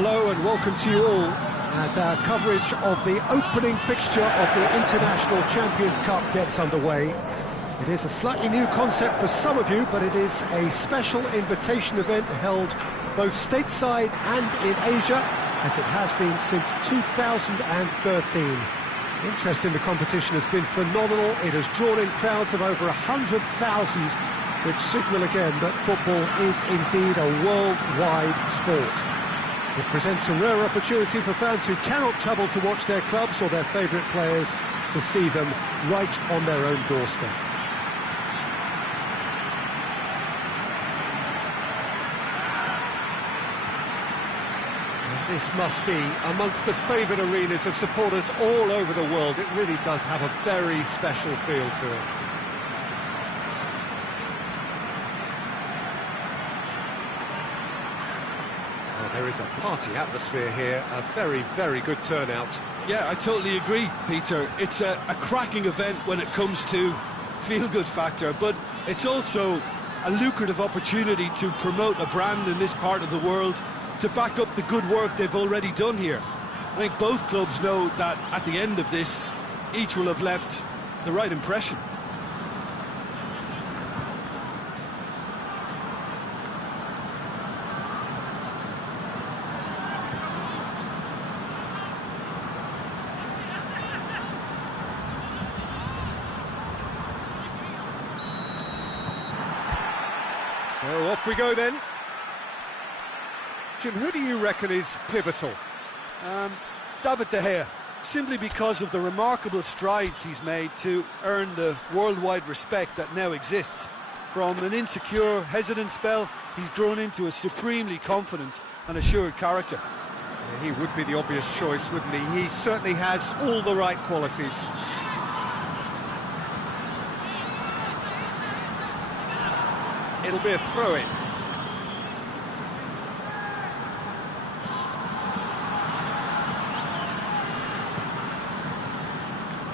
Hello and welcome to you all as our coverage of the opening fixture of the International Champions Cup gets underway. It is a slightly new concept for some of you, but it is a special invitation event held both stateside and in Asia, as it has been since 2013. Interest in the competition has been phenomenal. It has drawn in crowds of over 100,000, which signal again that football is indeed a worldwide sport. It presents a rare opportunity for fans who cannot travel to watch their clubs or their favourite players to see them right on their own doorstep. And this must be amongst the favoured arenas of supporters all over the world. It really does have a very special feel to it. There is a party atmosphere here, a very, very good turnout. Yeah, I totally agree, Peter. It's a cracking event when it comes to feel-good factor, but it's also a lucrative opportunity to promote a brand in this part of the world, to back up the good work they've already done here. I think both clubs know that at the end of this, each will have left the right impression. So off we go then. Jim, who do you reckon is pivotal? David De Gea, simply because of the remarkable strides he's made to earn the worldwide respect that now exists. From an insecure, hesitant spell, he's grown into a supremely confident and assured character. Yeah, he would be the obvious choice, wouldn't he? He certainly has all the right qualities. It'll be a throw-in.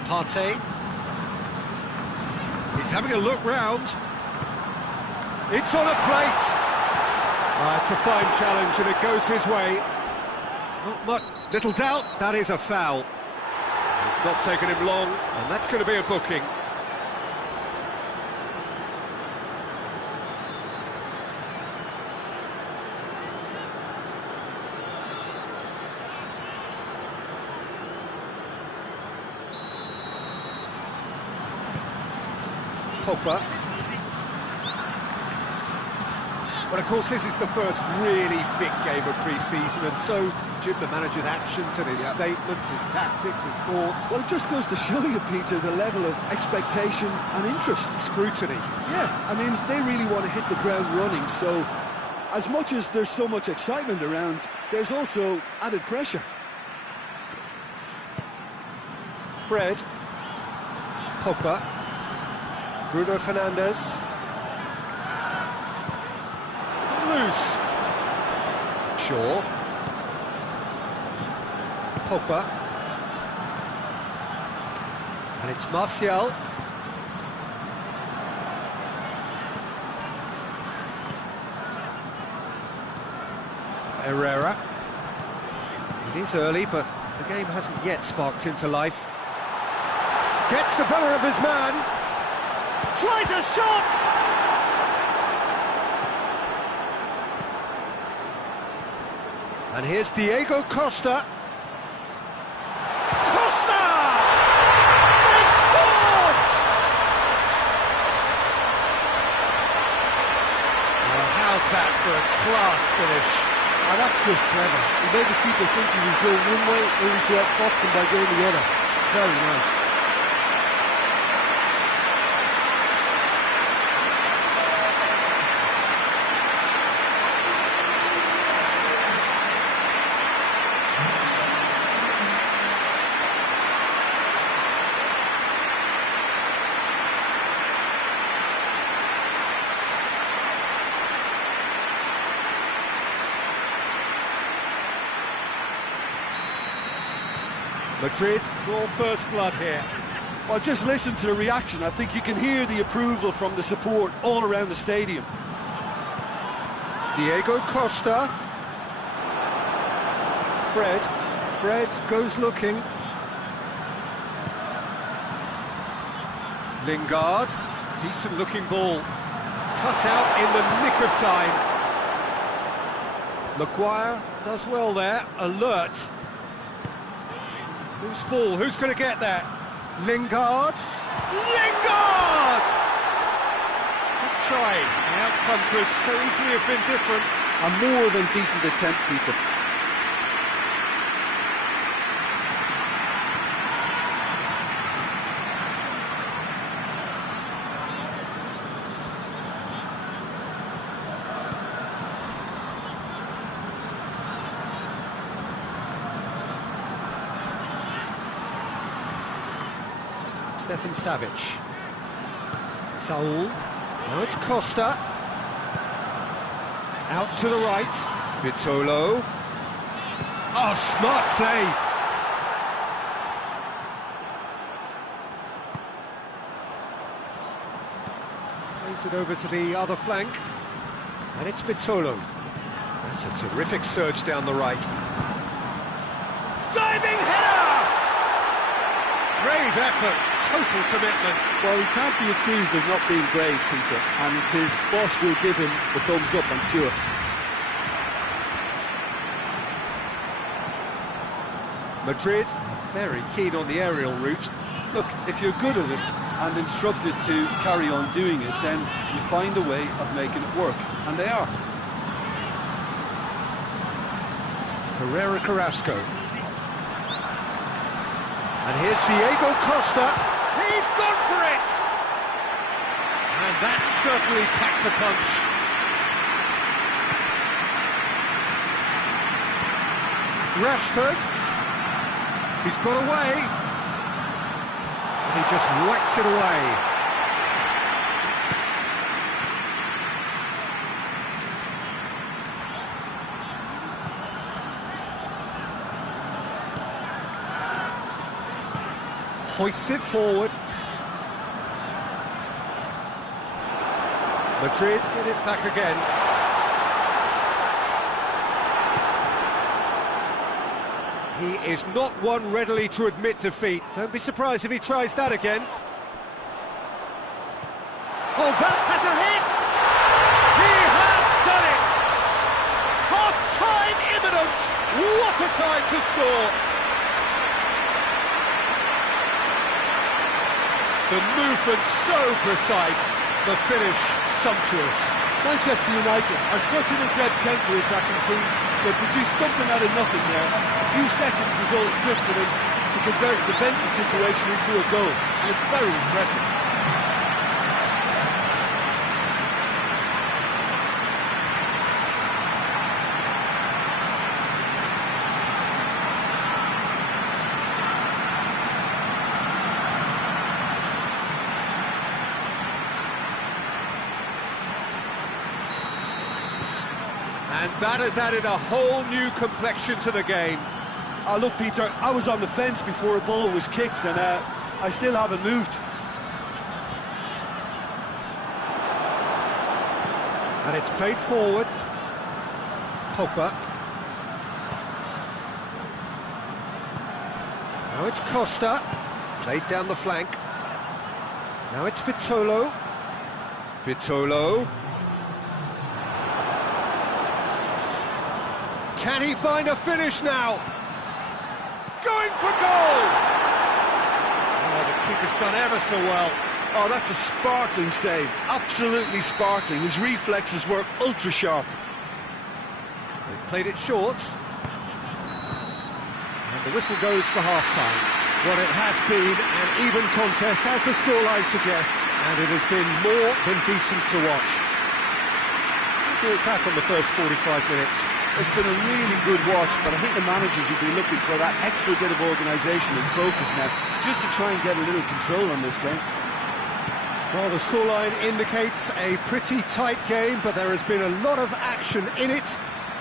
Partey. He's having a look round. It's on a plate. It's a fine challenge and it goes his way. Not much, little doubt, that is a foul. It's not taken him long, and that's going to be a booking. Pogba. But of course this is the first really big game of pre-season, and so Jim, the manager's actions and his statements, his tactics, his thoughts. Well, it just goes to show you, Peter, the level of expectation and interest. Scrutiny. Yeah, I mean, they really want to hit the ground running, so as much as there's so much excitement around, there's also added pressure. Fred. Pogba. Bruno Fernandes. It's come loose. Shaw. Pogba. And it's Martial. Herrera. It is early, but the game hasn't yet sparked into life. Gets the better of his man. Tries a shot! And here's Diego Costa. Costa! They've scored! Well, how's that for a class finish? Ah, that's just clever. He made the keeper think he was going one way, only to outfox him by going the other. Very nice. Madrid draw first blood here. Well, just listen to the reaction. I think you can hear the approval from the support all around the stadium. Diego Costa. Fred. Fred goes looking. Lingard, decent looking ball. Cut out in the nick of time. Maguire does well there, alert. Whose ball, who's going to get that? Lingard! Lingard! Good try, the outcome could so easily have been different. A more than decent attempt, Peter. Stefan Savic. Saul. Now it's Costa. Out to the right. Vitolo. Oh, smart save. Plays it over to the other flank. And it's Vitolo. That's a terrific surge down the right. Diving header! Brave effort. Total commitment. Well, he can't be accused of not being brave, Peter, and his boss will give him the thumbs up, I'm sure. Madrid, very keen on the aerial route. Look, if you're good at it and instructed to carry on doing it, then you find a way of making it work, and they are. Ferreira Carrasco. And here's Diego Costa. He's gone for it! And that certainly packed a punch. Rashford. He's got away. And he just whacks it away. Hoists it forward. Madrid get it back again. He is not one readily to admit defeat. Don't be surprised if he tries that again. Oh, that has a hit! He has done it! Half-time imminent! What a time to score! The movement so precise, the finish sumptuous. Manchester United are such an adept counter-attacking team. They produced something out of nothing there. A few seconds was all it took for them to convert a defensive situation into a goal, and it's very impressive. And that has added a whole new complexion to the game. Look, Peter, I was on the fence before a ball was kicked, and I still haven't moved. And it's played forward. Pogba. Now it's Costa. Played down the flank. Now it's Vitolo. Vitolo. Can he find a finish now? Going for goal! Oh, the keeper's done ever so well. Oh, that's a sparkling save. Absolutely sparkling. His reflexes were ultra-sharp. They've played it short. And the whistle goes for half-time. Well, it has been an even contest, as the scoreline suggests, and it has been more than decent to watch. Let's look back on the first 45 minutes. It's been a really good watch, but I think the managers will be looking for that extra bit of organisation and focus now, just to try and get a little control on this game. Well, the scoreline indicates a pretty tight game, but there has been a lot of action in it,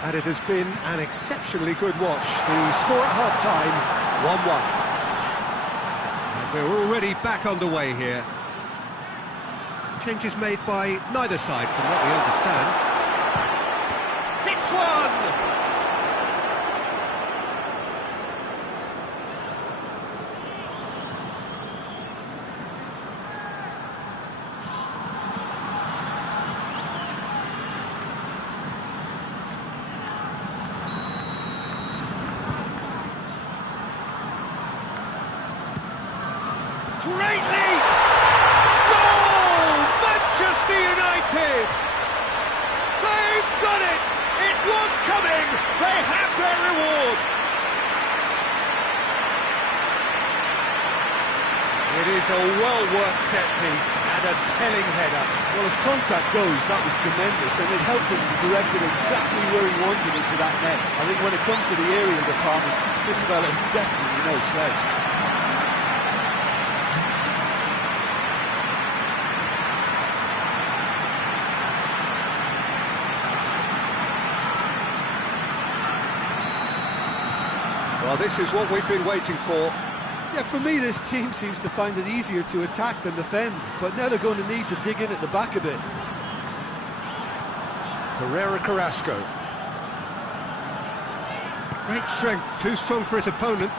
and it has been an exceptionally good watch. The score at half-time, 1-1. And we're already back underway here. Changes made by neither side, from what we understand. Hits one! Great leap! Goal! Manchester United! They've done it! It was coming! They have their reward! It is a well-worked set piece and a telling header. Well, as contact goes, that was tremendous, and it helped him to direct it exactly where he wanted into that net. I think when it comes to the aerial department, this fella is definitely no slouch. Well, this is what we've been waiting for. Yeah, for me, this team seems to find it easier to attack than defend, but now they're going to need to dig in at the back a bit. Torreira Carrasco. Great strength, too strong for his opponent.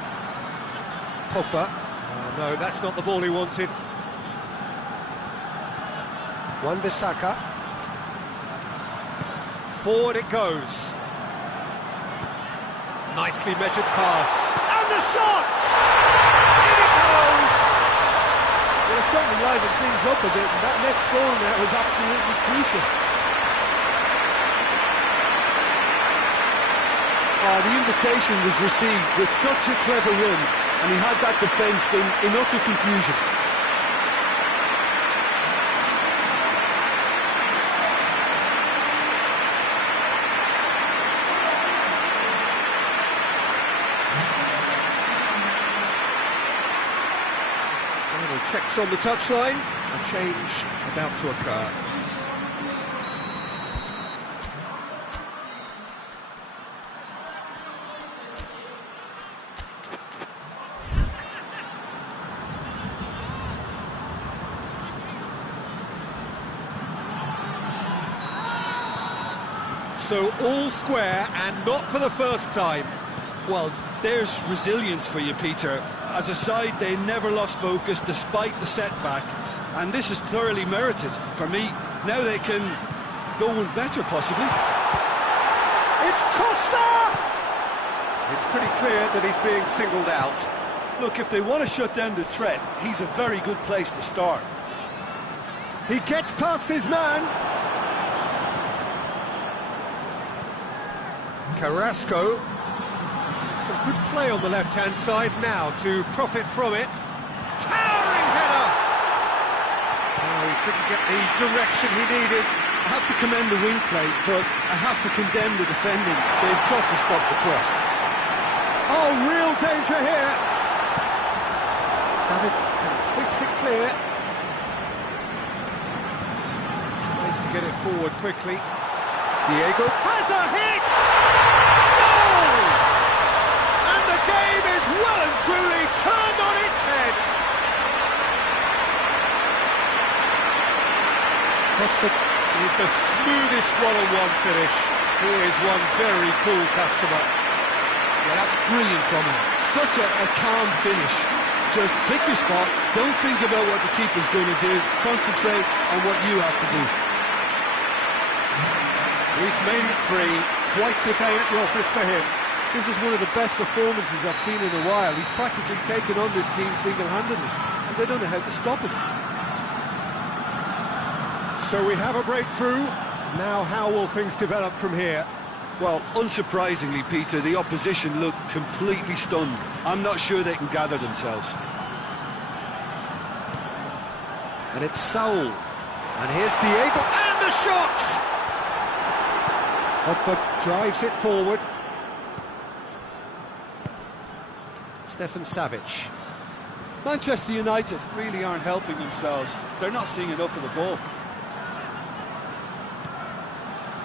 Pogba. Oh, no, that's not the ball he wanted. Wan-Bissaka. Forward it goes. Nicely measured pass. And the shot! In it goes! Well, it certainly livened things up a bit, and that next goal now was absolutely crucial. The invitation was received with such a clever run, and he had that defence in utter confusion. Final checks on the touchline. A change about to occur. So all square, and not for the first time. Well, there's resilience for you, Peter. As a side, they never lost focus despite the setback, and this is thoroughly merited. For me, now they can go one better, possibly. It's Costa! It's pretty clear that he's being singled out. Look, if they want to shut down the threat, he's a very good place to start. He gets past his man. Carrasco. Some good play on the left-hand side now to profit from it. Towering header! Oh, he couldn't get the direction he needed. I have to commend the wing play, but I have to condemn the defending. They've got to stop the cross. Oh, real danger here. Savic can hoist it clear. Tries to get it forward quickly. Diego has a hit! Goal! And the game is well and truly turned on its head. Costa with the smoothest one-on-one finish. He is one very cool customer. Yeah, that's brilliant from him. Such a calm finish. Just pick your spot, don't think about what the keeper's going to do, concentrate on what you have to do. He's made it three. Quite a day at the office for him. This is one of the best performances I've seen in a while. He's practically taken on this team single-handedly, and they don't know how to stop him. So we have a breakthrough. Now how will things develop from here? Well, unsurprisingly, Peter, the opposition look completely stunned. I'm not sure they can gather themselves. And it's Saul. And here's Diego. And the shot! Pogba drives it forward. Stefan Savic. Manchester United really aren't helping themselves. They're not seeing enough of the ball.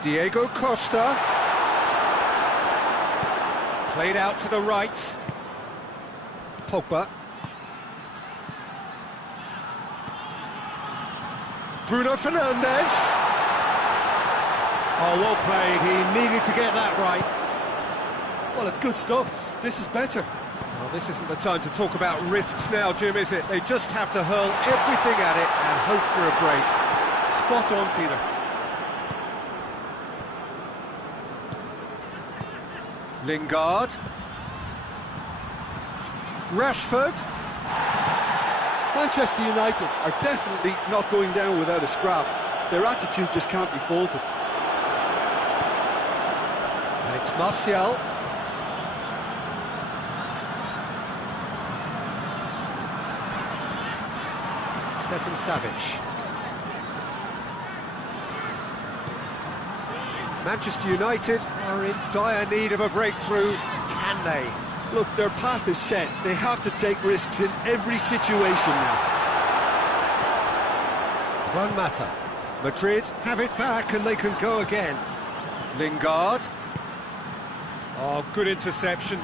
Diego Costa. Played out to the right. Pogba. Bruno Fernandes. Oh, well played. He needed to get that right. Well, it's good stuff. This is better. Well, this isn't the time to talk about risks now, Jim, is it? They just have to hurl everything at it and hope for a break. Spot on, Peter. Lingard. Rashford. Manchester United are definitely not going down without a scrap. Their attitude just can't be faulted. And it's Martial. Stefan Savic. Manchester United are in dire need of a breakthrough. Can they? Look, their path is set. They have to take risks in every situation now. Juan Mata. Madrid have it back and they can go again. Lingard. Oh, good interception.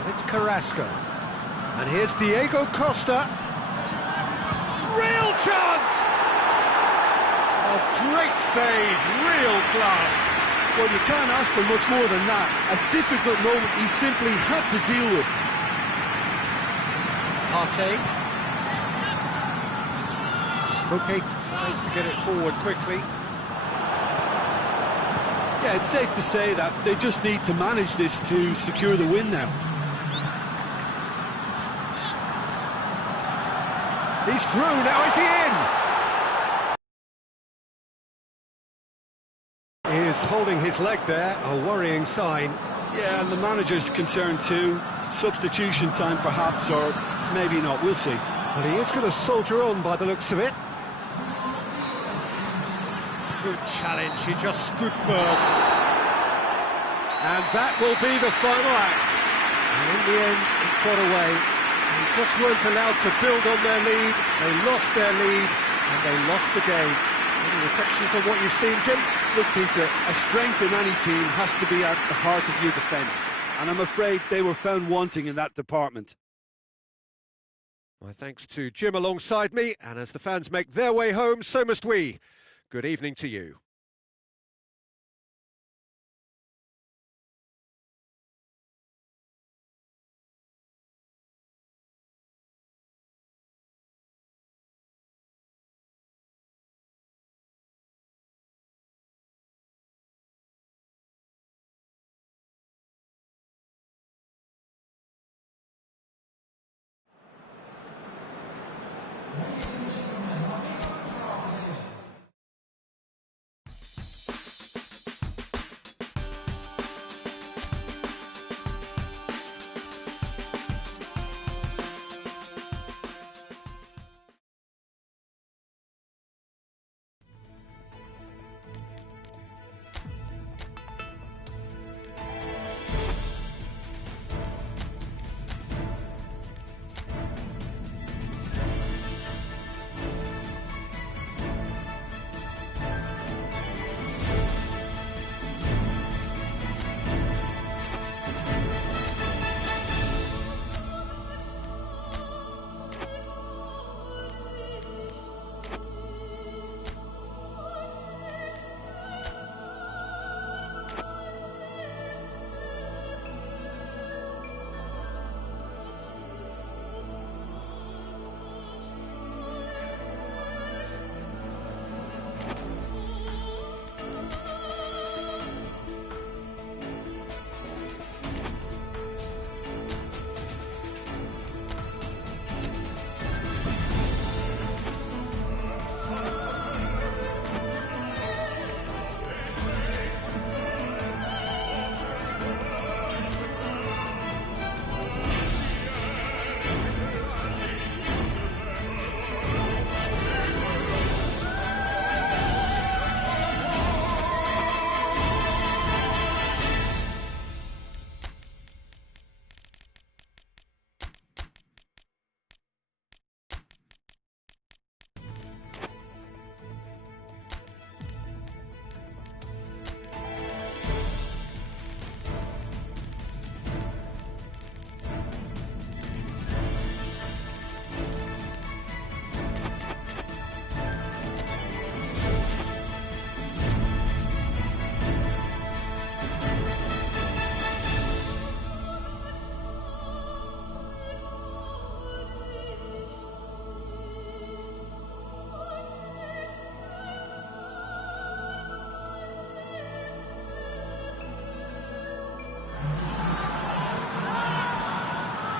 And it's Carrasco. And here's Diego Costa. Real chance! Oh, great save, real class. Well, you can't ask for much more than that. A difficult moment he simply had to deal with. Partey. Koke tries to get it forward quickly. Yeah, it's safe to say that they just need to manage this to secure the win now. He's through, now is he in? He is holding his leg there, a worrying sign. Yeah, and the manager's concerned too. Substitution time perhaps, or maybe not, we'll see. But he is going to soldier on by the looks of it. Good challenge, he just stood firm. And that will be the final act. And in the end, it got away. They just weren't allowed to build on their lead. They lost their lead, and they lost the game. Any reflections on what you've seen, Jim? Look, Peter, a strength in any team has to be at the heart of your defence. And I'm afraid they were found wanting in that department. My thanks to Jim alongside me, and as the fans make their way home, so must we. Good evening to you.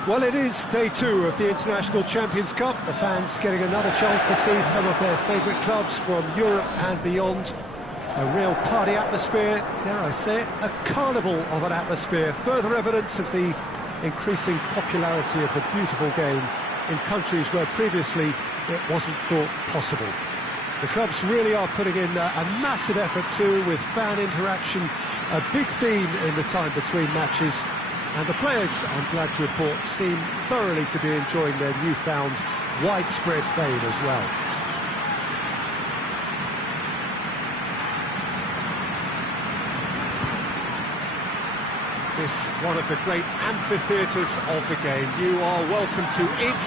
Well, it is day 2 of the International Champions Cup. The fans getting another chance to see some of their favourite clubs from Europe and beyond. A real party atmosphere, dare I say it, a carnival of an atmosphere. Further evidence of the increasing popularity of the beautiful game in countries where previously it wasn't thought possible. The clubs really are putting in a massive effort too, with fan interaction, a big theme in the time between matches. And the players, I'm glad to report, seem thoroughly to be enjoying their newfound widespread fame as well. This one of the great amphitheatres of the game. You are welcome to it,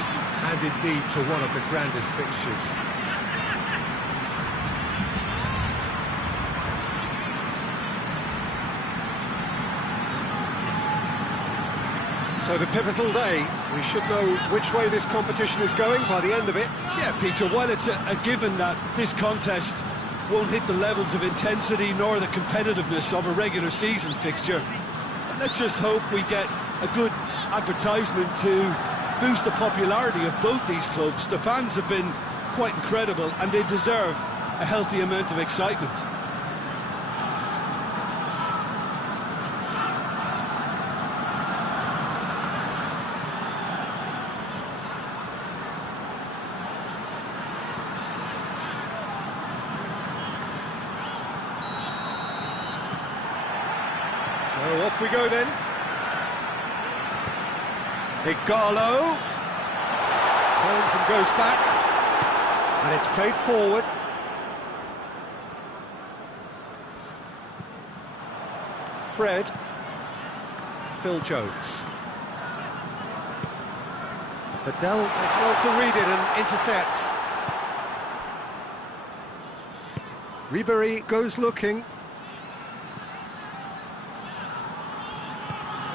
and indeed to one of the grandest fixtures. So the pivotal day, we should know which way this competition is going by the end of it. Yeah, Peter, while it's a given that this contest won't hit the levels of intensity nor the competitiveness of a regular season fixture, let's just hope we get a good advertisement to boost the popularity of both these clubs. The fans have been quite incredible and they deserve a healthy amount of excitement. So off we go then. Igalo turns and goes back, and it's played forward. Fred, Phil Jones. Adele does well to read it and intercepts. Ribéry goes looking.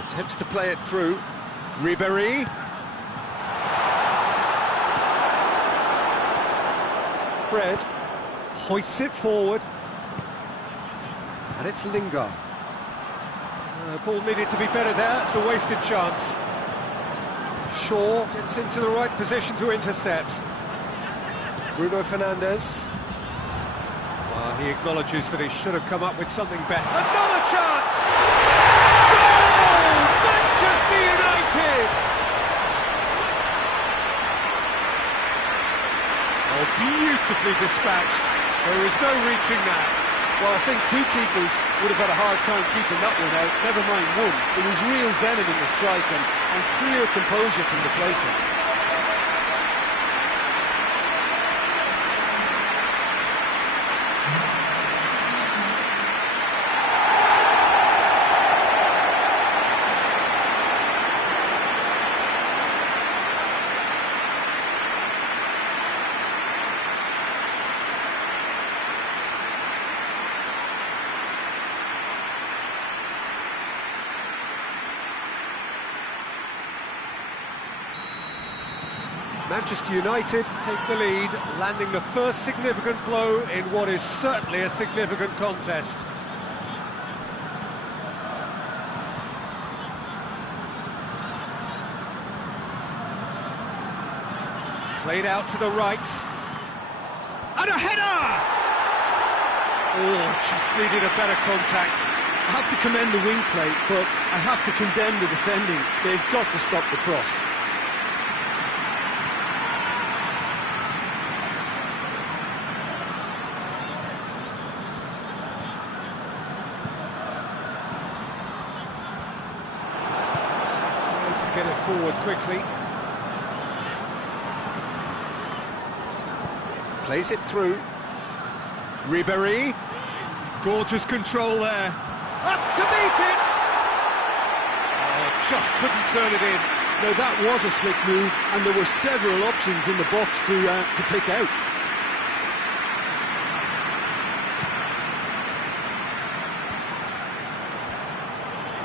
Attempts to play it through. Ribéry. Fred hoists it forward. And it's Lingard. Ball needed to be better there. It's a wasted chance. Shaw gets into the right position to intercept. Bruno Fernandes. Well, he acknowledges that he should have come up with something better. Another chance! Manchester United! Oh, beautifully dispatched. There is no reaching that. Well, I think two keepers would have had a hard time keeping that one out, never mind one. There was real venom in the strike and clear composure from the placement. Manchester United take the lead, landing the first significant blow in what is certainly a significant contest. Played out to the right. And a header! Oh, just needed a better contact. I have to commend the wing play, but I have to condemn the defending. They've got to stop the cross. To get it forward quickly. Plays it through. Ribéry. Gorgeous control there. Up to meet it! Oh, just couldn't turn it in. Now that was a slick move, and there were several options in the box to pick out.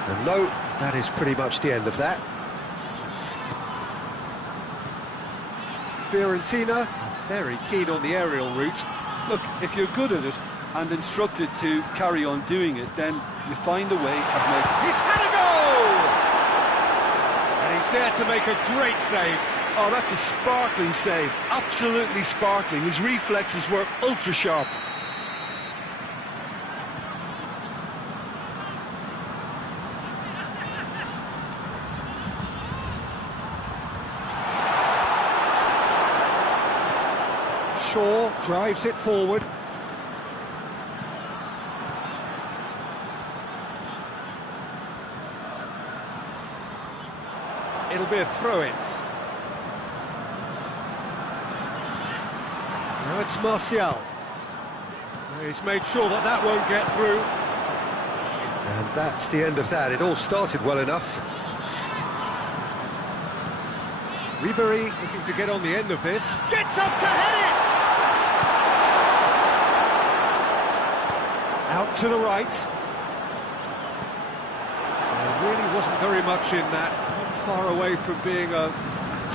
And no, that is pretty much the end of that. Fiorentina, very keen on the aerial route. Look, if you're good at it and instructed to carry on doing it, then you find a way of making... He's had a goal! And he's there there to make a great save. Oh, that's a sparkling save. Absolutely sparkling. His reflexes were ultra sharp. Shaw drives it forward. It'll be a throw-in. Now it's Martial. He's made sure that that won't get through. And that's the end of that. It all started well enough. Ribery looking to get on the end of this. Gets up to head it! Out to the right. There really wasn't very much in that. Not far away from being a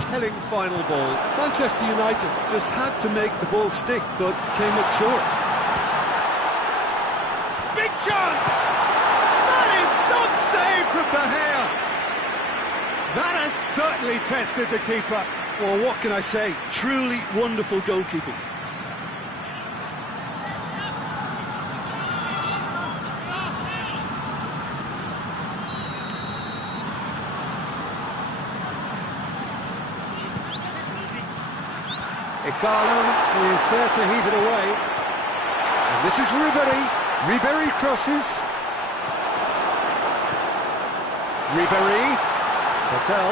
telling final ball. Manchester United just had to make the ball stick, but came up short. Big chance! That is some save from De Gea. That has certainly tested the keeper. Well, what can I say? Truly wonderful goalkeeping. Kalian is there to heave it away. And this is Ribery. Ribery crosses. Ribery. Patel.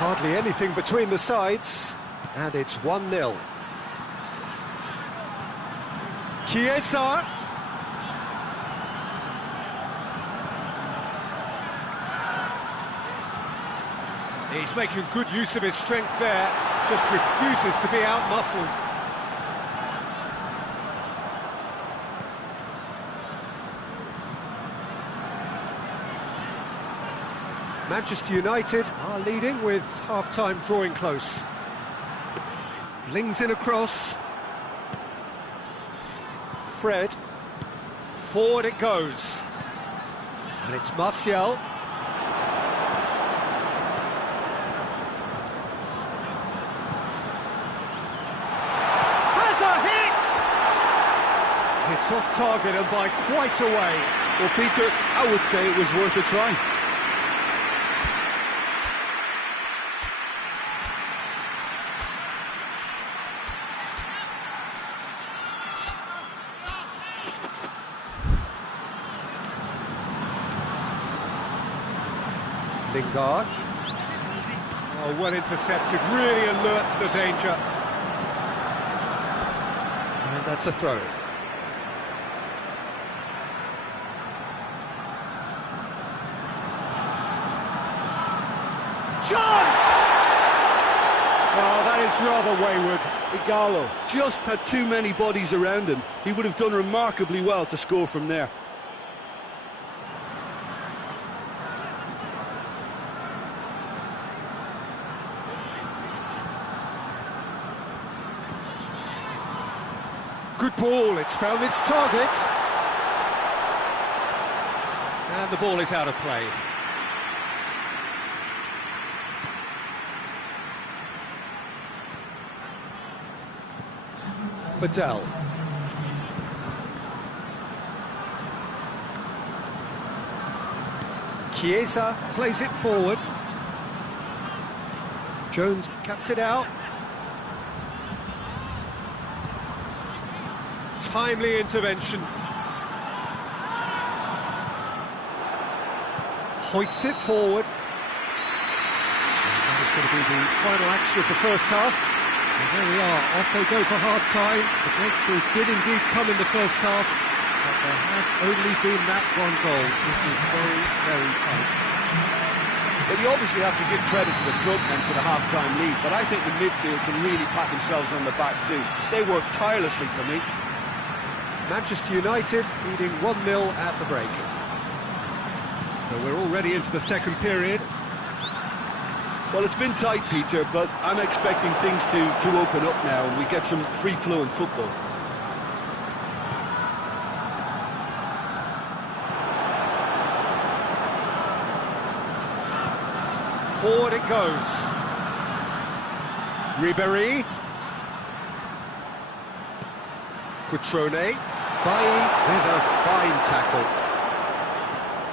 Hardly anything between the sides. And it's 1-0. Chiesa. He's making good use of his strength there, just refuses to be out-muscled. Manchester United are leading with half-time drawing close. Flings in a cross. Fred. Forward it goes. And it's Martial. It's off target and by quite a way. Well, Peter, I would say it was worth a try. Lingard. Oh, well intercepted, really alert to the danger. And that's a throw. Chance! Oh, that is rather wayward. Igalo just had too many bodies around him. He would have done remarkably well to score from there. Good ball, it's found its target. And the ball is out of play. Badal. Chiesa plays it forward. Jones cuts it out. Timely intervention. Hoists it forward. And that is going to be the final action of the first half. And there we are, off they go for half-time. The breakthrough did indeed come in the first half, but there has only been that one goal. It was very, very tight. But you obviously have to give credit to the front men for the half-time lead, but I think the midfield can really pat themselves on the back too. They worked tirelessly for me. Manchester United leading 1-0 at the break. So we're already into the second period. Well, it's been tight, Peter, but I'm expecting things to open up now and we get some free-flowing football. Forward it goes. Ribéry. Cutrone. Bailly with a fine tackle.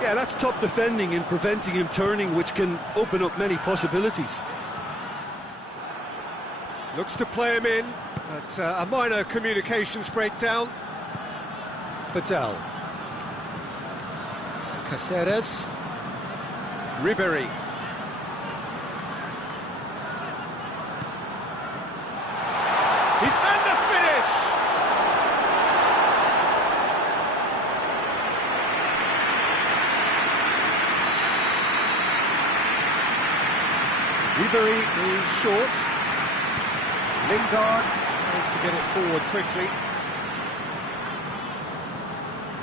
Yeah, that's top defending and preventing him turning, which can open up many possibilities. Looks to play him in, but a minor communications breakdown. Badal. Caceres. Ribéry. He's under finish! Ribéry is short. Lingard tries to get it forward quickly.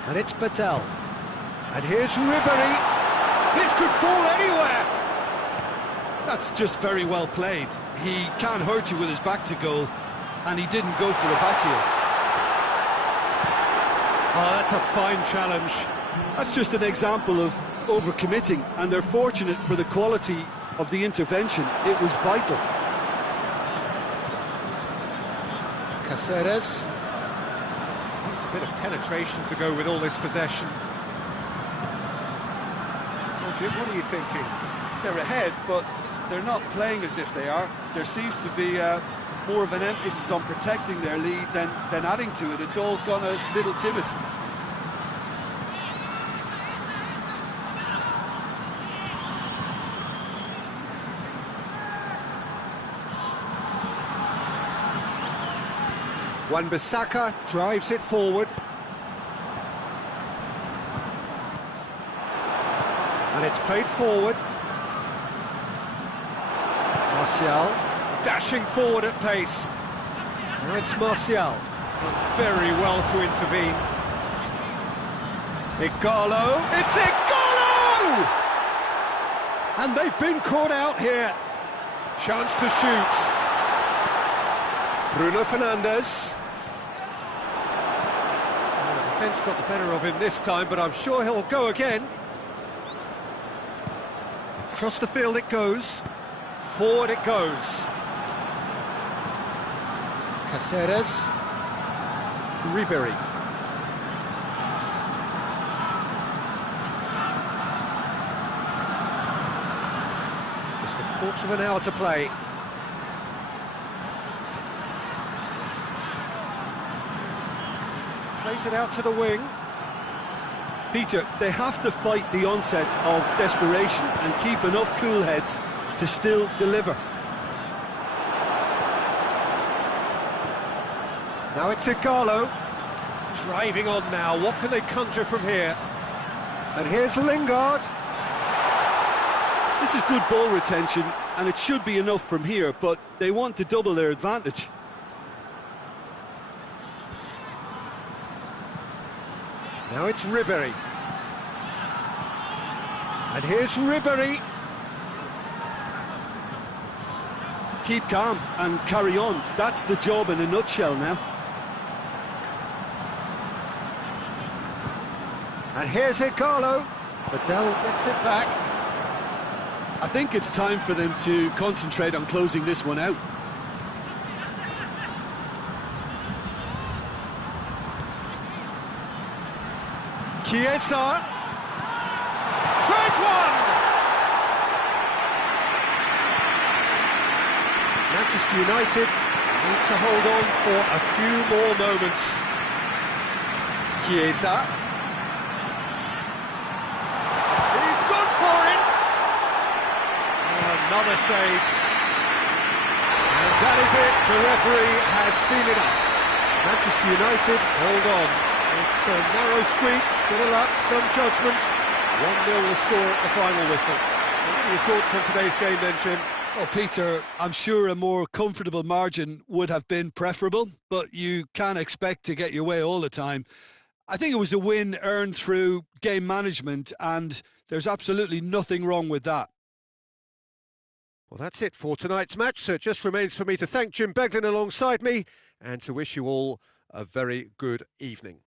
And it's Badal. And here's Ribéry. This could fall anywhere. That's just very well played. He can't hurt you with his back to goal, and he didn't go for the back heel. Oh, that's a fine challenge. That's just an example of overcommitting, and they're fortunate for the quality of the intervention. It was vital. Caceres. Needs a bit of penetration to go with all this possession. So, Jim, what are you thinking? They're ahead, but they're not playing as if they are. There seems to be more of an emphasis on protecting their lead than adding to it. It's all gone a little timid. Wan-Bissaka drives it forward. And it's played forward. Martial dashing forward at pace. Now it's Martial. Done very well to intervene. Igalo. It's Igalo! And they've been caught out here. Chance to shoot. Bruno Fernandes. The defence got the better of him this time, but I'm sure he'll go again. Across the field it goes. Forward it goes. Caceres. Ribéry. Just a quarter of an hour to play. Plays it out to the wing. Peter, they have to fight the onset of desperation and keep enough cool heads to still deliver. Now it's Igalo. Driving on now. What can they conjure from here? And here's Lingard. This is good ball retention, and it should be enough from here, but they want to double their advantage. Now it's Ribéry. And here's Ribéry. Keep calm and carry on. That's the job in a nutshell now. And here's Igalo. Badal gets it back. I think it's time for them to concentrate on closing this one out. Chiesa. Tries one! Manchester United need to hold on for a few more moments. Chiesa. He's good for it! Another save. And that is it. The referee has seen enough. Manchester United hold on. It's a narrow squeak, bit of luck, some judgment. 1-0 the score at the final whistle. What are your thoughts on today's game then, Jim? Well, Peter, I'm sure a more comfortable margin would have been preferable, but you can't expect to get your way all the time. I think it was a win earned through game management, and there's absolutely nothing wrong with that. Well, that's it for tonight's match, so it just remains for me to thank Jim Beglin alongside me and to wish you all a very good evening.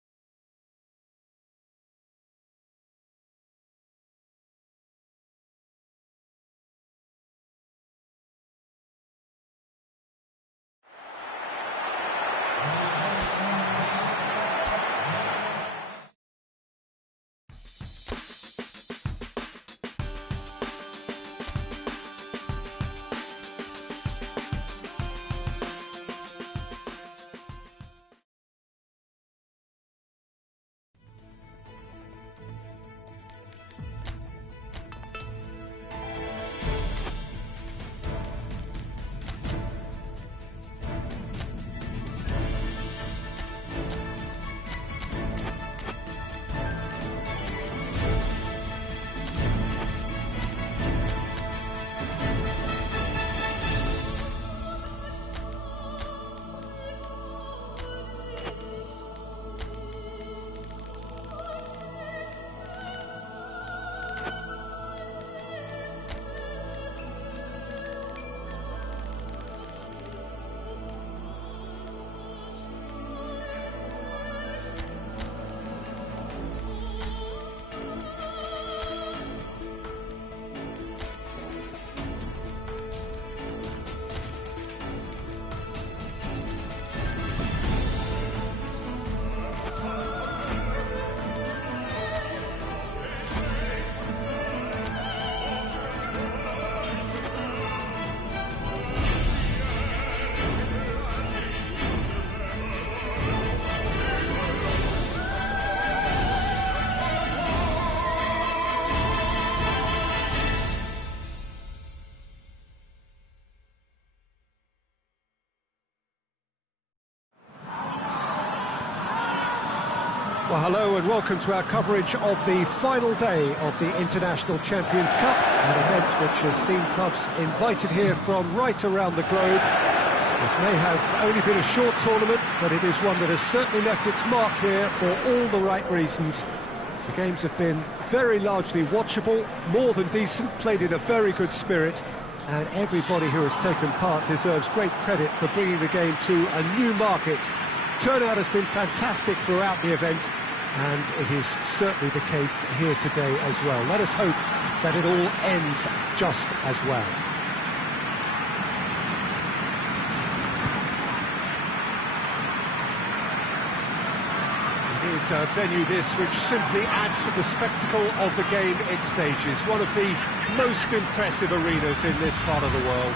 Well, hello and welcome to our coverage of the final day of the International Champions Cup, an event which has seen clubs invited here from right around the globe. This may have only been a short tournament, but it is one that has certainly left its mark here for all the right reasons. The games have been very largely watchable, more than decent, played in a very good spirit, and everybody who has taken part deserves great credit for bringing the game to a new market. Turnout has been fantastic throughout the event, and it is certainly the case here today as well. Let us hope that it all ends just as well. It is a venue this which simply adds to the spectacle of the game it stages. One of the most impressive arenas in this part of the world.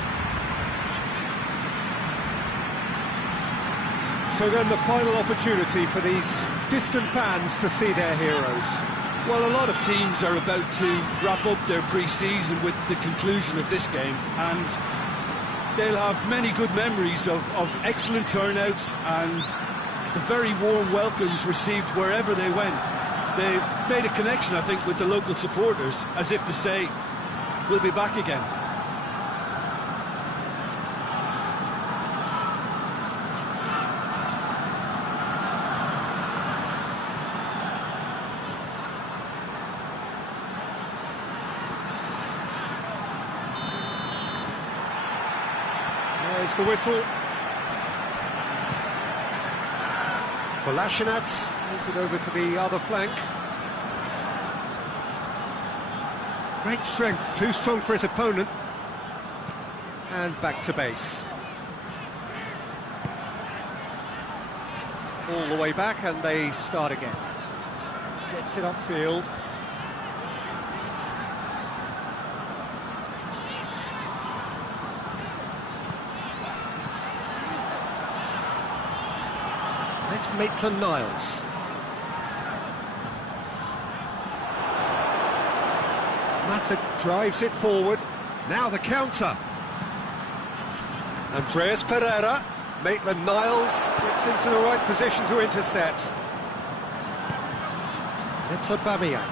So then the final opportunity for these distant fans to see their heroes. Well, a lot of teams are about to wrap up their pre-season with the conclusion of this game, and they'll have many good memories of excellent turnouts and the very warm welcomes received wherever they went. They've made a connection, I think, with the local supporters, as if to say, we'll be back again. There's the whistle. Kolasinac moves it over to the other flank. Great strength, too strong for his opponent. And back to base. All the way back and they start again. Gets it upfield. It's Maitland-Niles. Mata drives it forward. Now the counter. Andreas Pereira. Maitland-Niles gets into the right position to intercept. It's Aubameyang.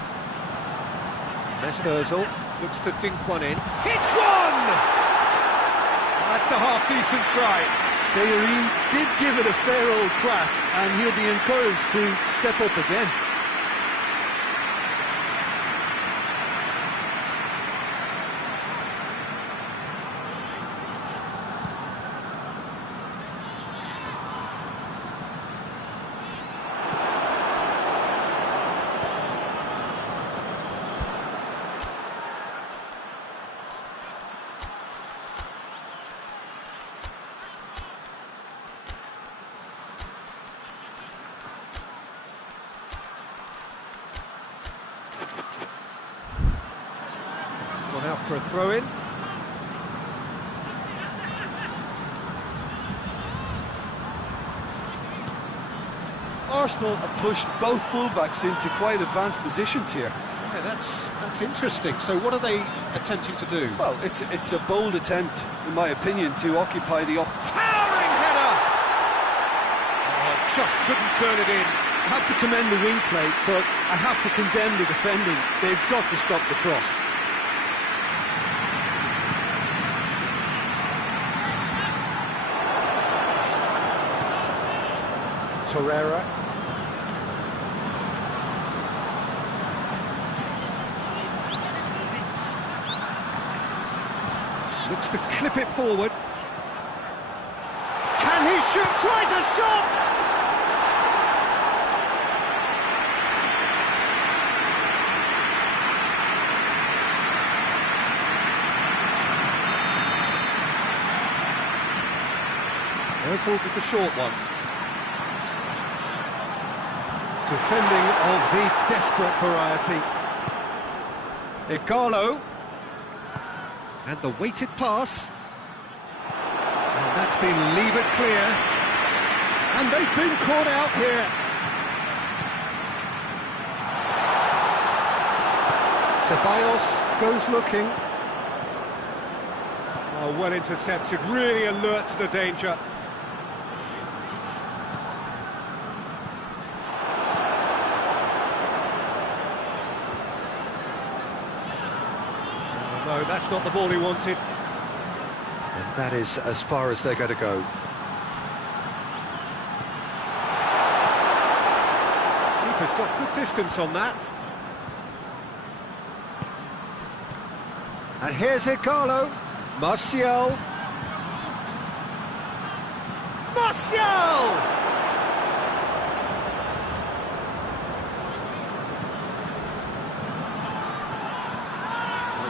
Mesut Ozil looks to dink one in. Hits one! That's a half-decent try. Bellerin did give it a fair old crack, and he'll be encouraged to step up again. Gone out for a throw-in. Arsenal have pushed both fullbacks into quite advanced positions here. Yeah, that's interesting. So what are they attempting to do? Well, it's a bold attempt, in my opinion, to occupy the Towering header! Oh, just couldn't turn it in. I have to commend the wing play, but I have to condemn the defending. They've got to stop the cross. Torreira. Looks to clip it forward. Can he shoot? Tries a shot! Ozil with the short one. Defending of the desperate variety. Igalo. And the weighted pass. And that's been levered clear. And they've been caught out here. Ceballos goes looking. Oh, well intercepted, really alert to the danger. No, that's not the ball he wanted. And that is as far as they're going to go. Keeper's got good distance on that. And here's Igalo. Martial!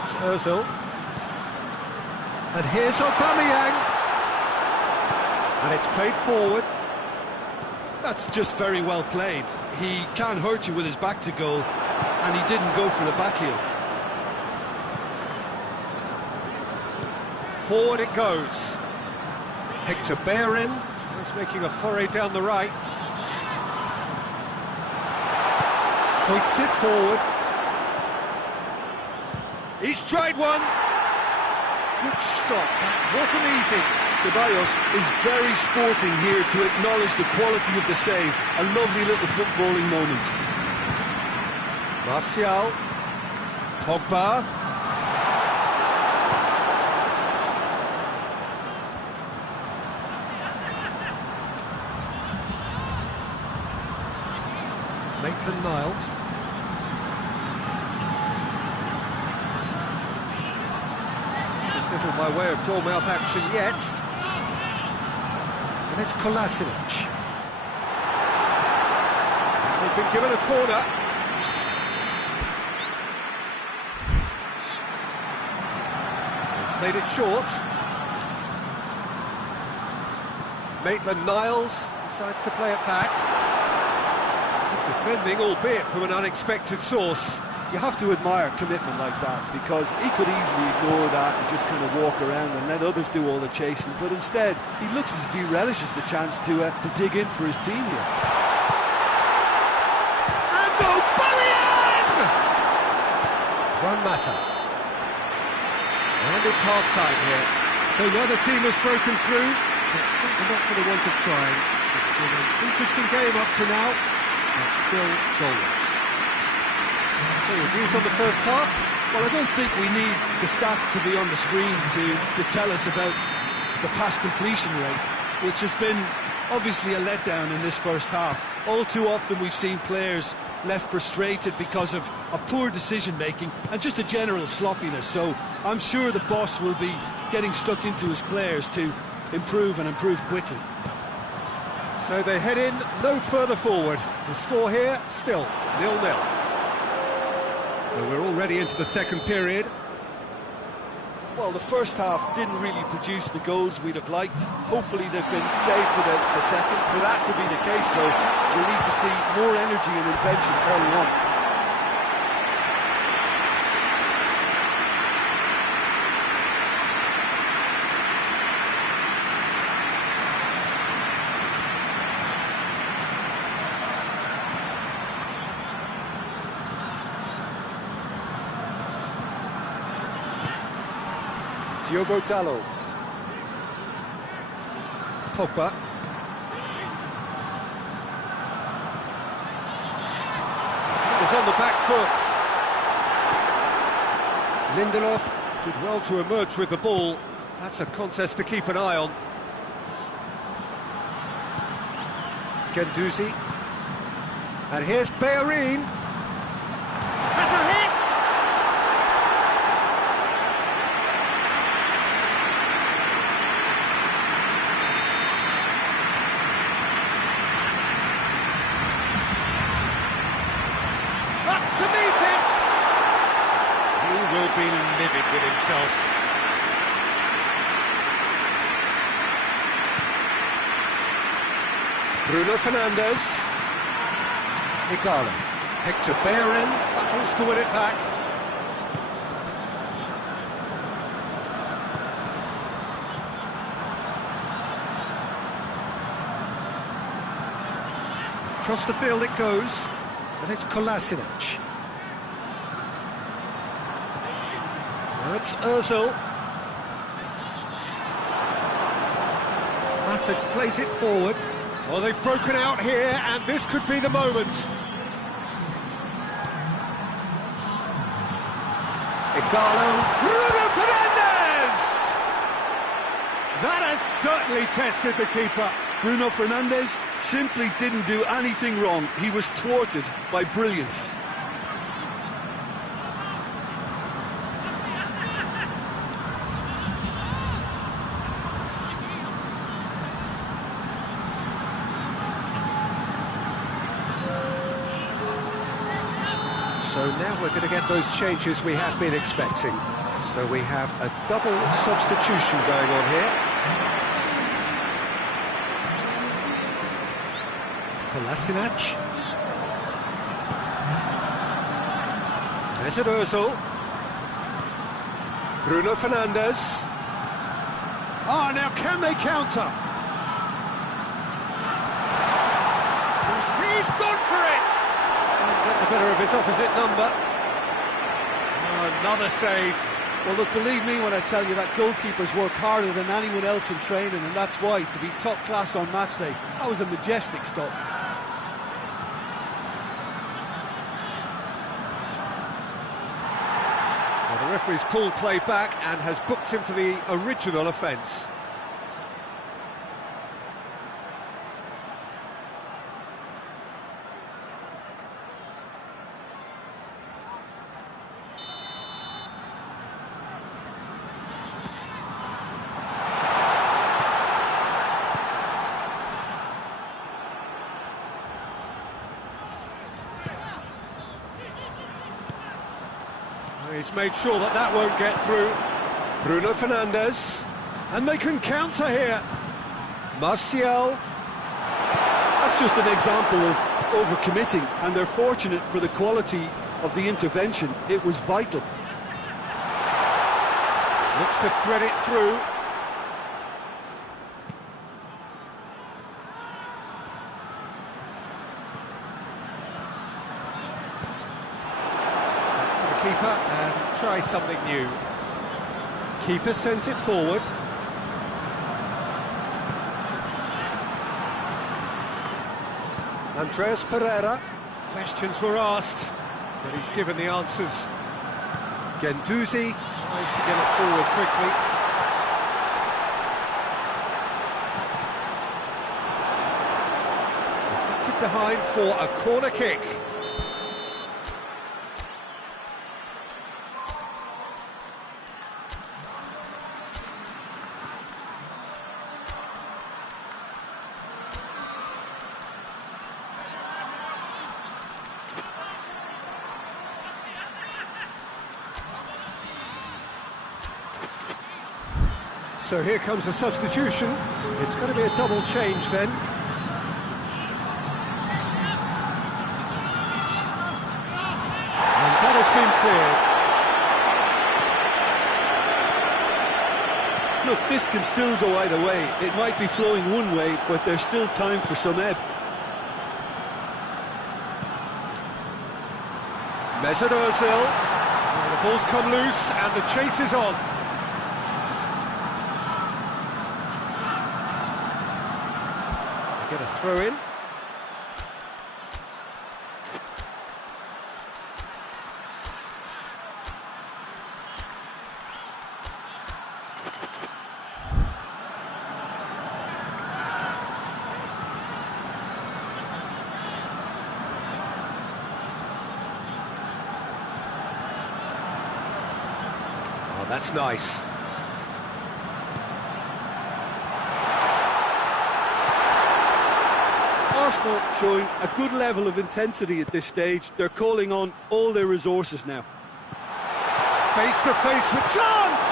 It's Ozil. And here's Aubameyang. And it's played forward. That's just very well played. He can't hurt you with his back to goal, and he didn't go for the back heel. Forward it goes. Hector Bellerin. He's making a foray down the right. Hoists it forward. He's tried one. Good stop. That wasn't easy. Ceballos is very sporting here to acknowledge the quality of the save. A lovely little footballing moment. Martial. Pogba. Maitland-Niles. Just little by way of goalmouth action yet. And it's Kolasinac. They've been given a corner. They've played it short. Maitland-Niles decides to play it back. Defending, albeit from an unexpected source. You have to admire commitment like that, because he could easily ignore that and just kind of walk around and let others do all the chasing, but instead he looks as if he relishes the chance to dig in for his team here. And Aubameyang! One matter. And it's half-time here. So neither team has broken through, but certainly not for the want of trying. It's been an interesting game up to now. Still goalless. So your views on the first half? Well, I don't think we need the stats to be on the screen to tell us about the pass completion rate, which has been obviously a letdown in this first half. All too often we've seen players left frustrated because of poor decision-making and just a general sloppiness. So I'm sure the boss will be getting stuck into his players to improve and improve quickly. So they head in no further forward. The score here, still 0-0. So we're already into the second period. Well, the first half didn't really produce the goals we'd have liked. Hopefully they've been saved for the second. For that to be the case, though, we need to see more energy and invention early on. Diogo Dalot. Pogba. Was on the back foot. Lindelof did well to emerge with the ball. That's a contest to keep an eye on. Guendouzi. And here's Bellerin. Has a hit! To meet it! He will be livid with himself. Bruno Fernandes. Igalo. Hector Bellerin battles to win it back. Across the field it goes, and it's Kolasinac. Now it's Ozil. Mata plays it forward. Well, they've broken out here, and this could be the moment. Bruno Fernandes! That has certainly tested the keeper. Bruno Fernandes simply didn't do anything wrong. He was thwarted by brilliance. So now we're going to get those changes we have been expecting. So we have a double substitution going on here. Kolasinac. Mesut Ozil. Bruno Fernandes. Ah, now can they counter? He's gone for it! And get the better of his opposite number. Oh, another save. Well, look, believe me when I tell you that goalkeepers work harder than anyone else in training, and that's why, to be top class on match day, that was a majestic stop. Well, the referee's pulled play back and has booked him for the original offence. He's made sure that that won't get through. Bruno Fernandes. And they can counter here. Martial. That's just an example of overcommitting, and they're fortunate for the quality of the intervention. It was vital. Looks to thread it through. Keeper and try something new. Keeper sends it forward. Andreas Pereira. Questions were asked, but he's given the answers. Guendouzi tries to get it forward quickly. Deflected behind for a corner kick. So here comes the substitution. It's going to be a double change then. And that has been been cleared. Look, this can still go either way. It might be flowing one way, but there's still time for some ebb. Mesut Ozil. The ball's come loose and the chase is on. Get a throw in. Oh, that's nice. Arsenal showing a good level of intensity at this stage. They're calling on all their resources now. Face to face with chance!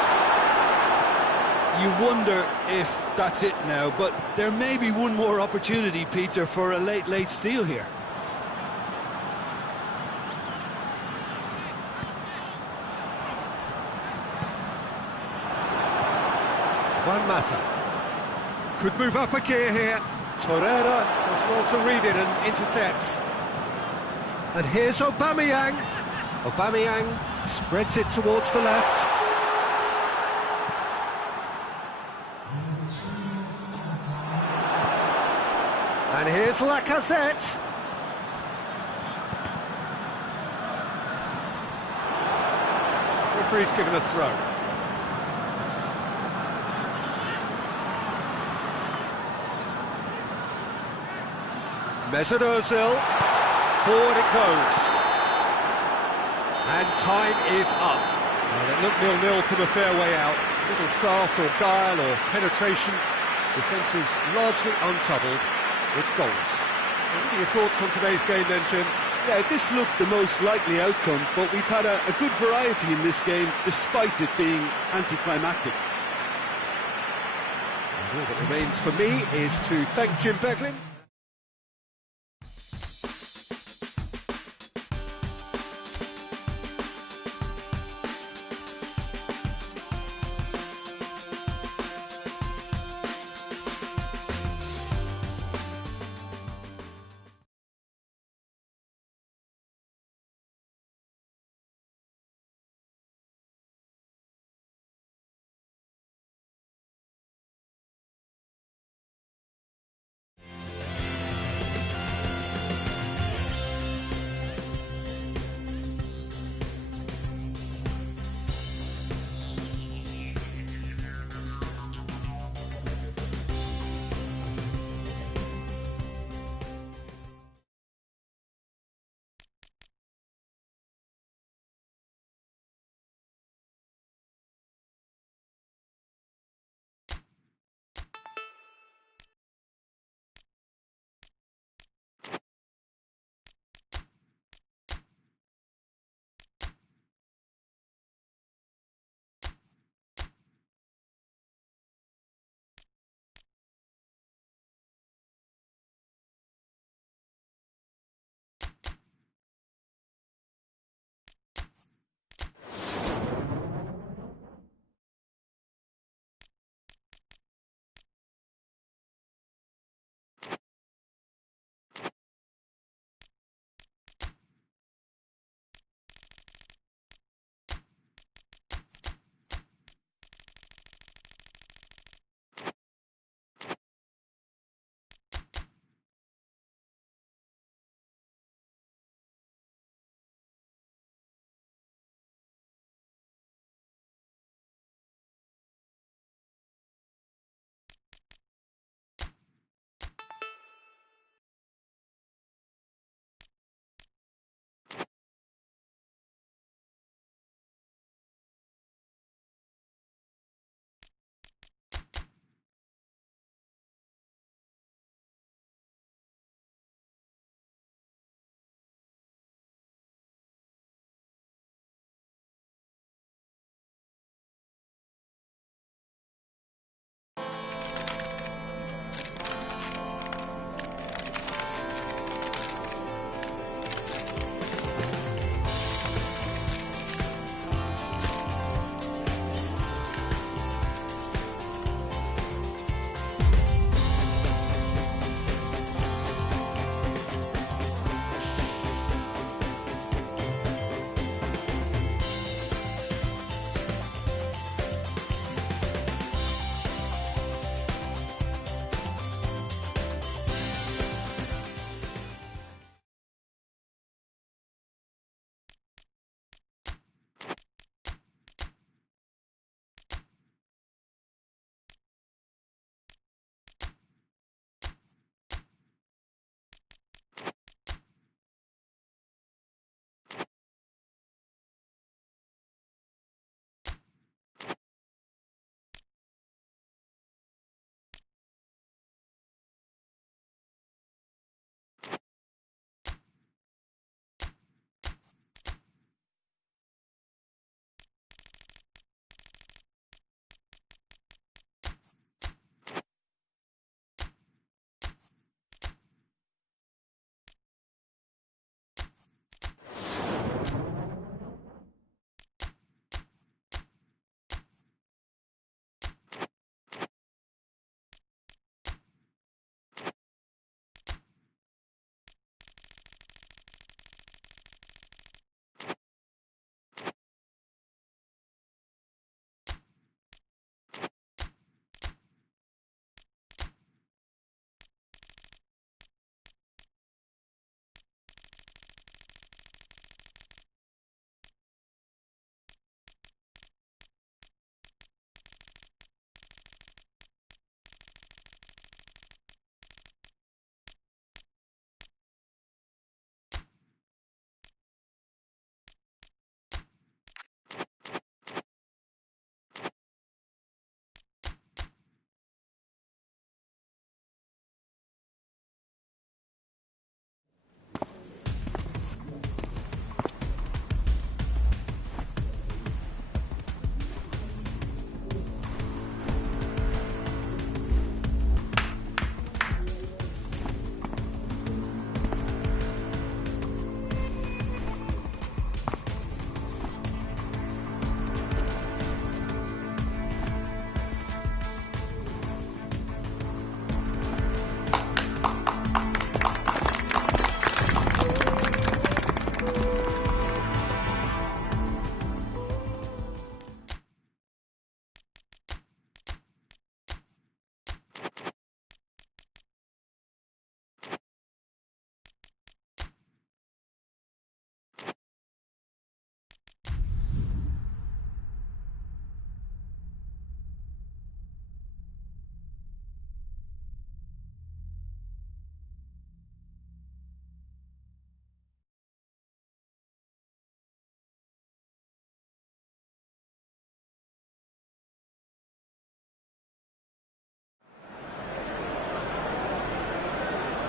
You wonder if that's it now, but there may be one more opportunity, Peter, for a late steal here. Juan Mata could move up a gear here. Torreira does well to read it and intercepts. And here's Aubameyang. Aubameyang spreads it towards the left. And here's Lacazette. Referee's given a throw. Mesut Ozil, forward it goes. And time is up. And it looked 0-0 from a fair way out. Little craft or guile or penetration. Defence is largely untroubled. It's goals. What are your thoughts on today's game then, Jim? Yeah, this looked the most likely outcome, but we've had a good variety in this game, despite it being anticlimactic. And all that remains for me is to thank Jim Beglin.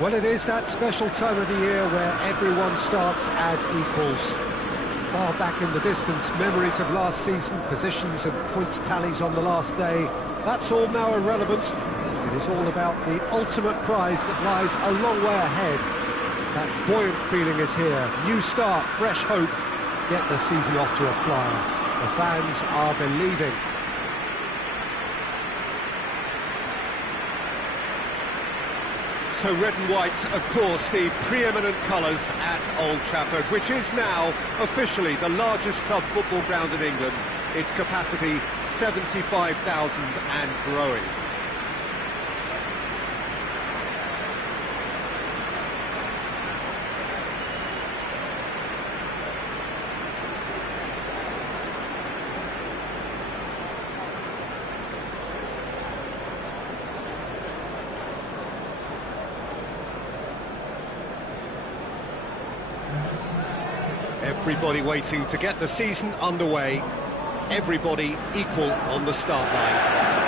Well, it is that special time of the year where everyone starts as equals. Far back in the distance, memories of last season, positions and points tallies on the last day, that's all now irrelevant. It is all about the ultimate prize that lies a long way ahead. That buoyant feeling is here. New start, fresh hope. Get the season off to a flyer. The fans are believing. So red and white, of course, the preeminent colours at Old Trafford, which is now officially the largest club football ground in England. Its capacity 75,000 and growing. Everybody waiting to get the season underway. Everybody equal on the start line.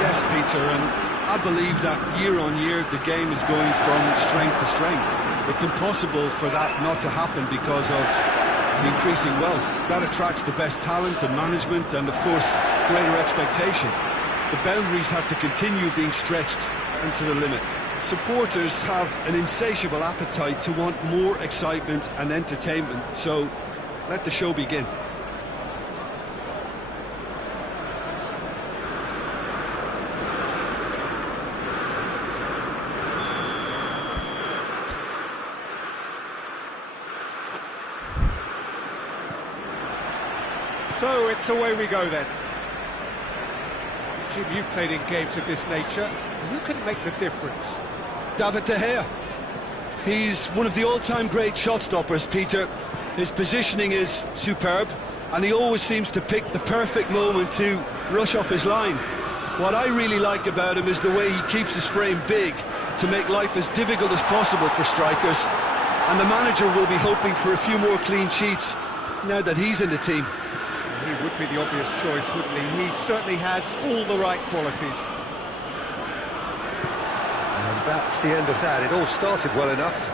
Yes, Peter, and I believe that year on year the game is going from strength to strength. It's impossible for that not to happen because of the increasing wealth. That attracts the best talent and management and, of course, greater expectation. The boundaries have to continue being stretched and to the limit. Supporters have an insatiable appetite to want more excitement and entertainment, so let the show begin. So it's away we go then. Jim, you've played in games of this nature. Who can make the difference? David De Gea. He's one of the all-time great shot stoppers, Peter. His positioning is superb, and he always seems to pick the perfect moment to rush off his line. What I really like about him is the way he keeps his frame big to make life as difficult as possible for strikers, and the manager will be hoping for a few more clean sheets now that he's in the team. He would be the obvious choice, wouldn't he? He certainly has all the right qualities. And that's the end of that. It all started well enough.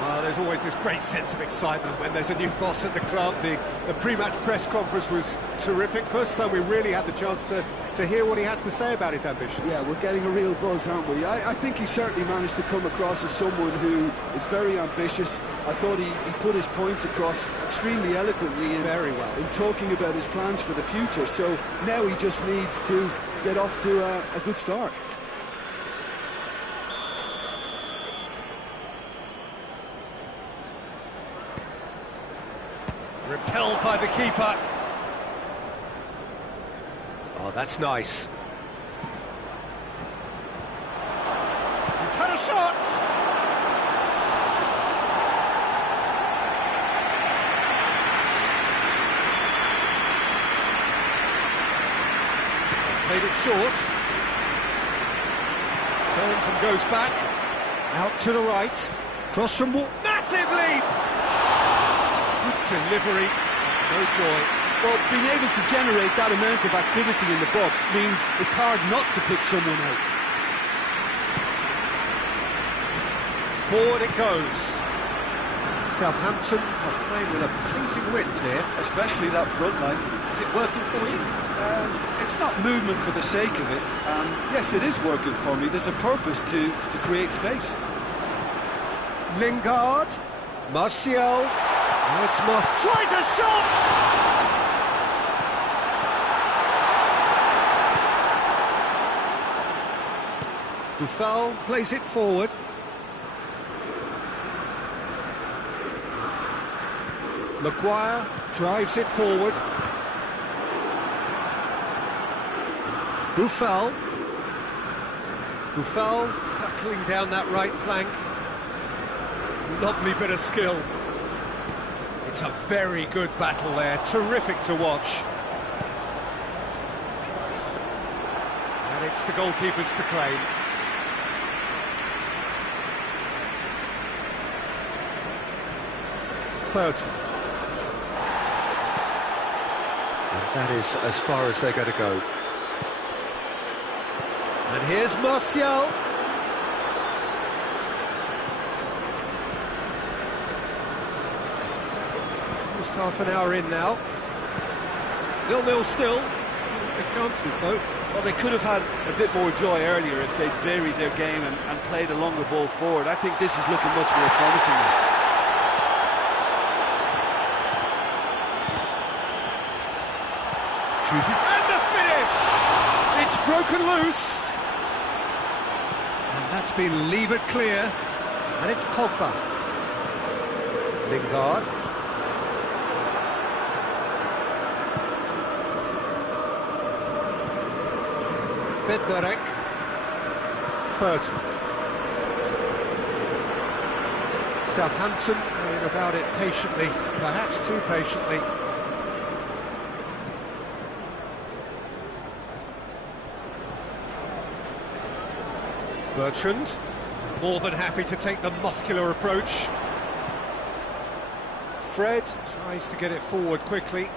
Well, there's always this great sense of excitement when there's a new boss at the club. The pre-match press conference was terrific. First time we really had the chance to hear what he has to say about his ambitions. Yeah, we're getting a real buzz, aren't we? I think he certainly managed to come across as someone who is very ambitious. I thought he put his points across extremely eloquently Very well. in talking about his plans for the future. So now he just needs to get off to a good start. Repelled by the keeper. Oh, that's nice. He's had a shot! Played it short. Turns and goes back. Out to the right. Cross from Wall. Massive leap! Good delivery. No joy. Well, being able to generate that amount of activity in the box means it's hard not to pick someone out. Forward it goes. Southampton are playing with a pleasing width here. Especially that front line. Is it working for you? It's not movement for the sake of it. Yes, it is working for me. There's a purpose to create space. Lingard. Martial. Now it's tries a shot! Buffal plays it forward. Maguire drives it forward. Buffal hurtling down that right flank. Lovely bit of skill. It's a very good battle there, terrific to watch. And it's the goalkeepers to claim. Bertrand. And that is as far as they're going to go. And here's Martial. Almost half an hour in now. 0-0 still. The chances, though. Well, they could have had a bit more joy earlier if they'd varied their game and played a longer ball forward. I think this is looking much more promising now. Chooses, and the finish! It's broken loose! And that's been levered clear. And it's Pogba. Lingard. Bednarek. Bertrand. Southampton going about it patiently, perhaps too patiently. Bertrand, more than happy to take the muscular approach. Fred tries to get it forward quickly.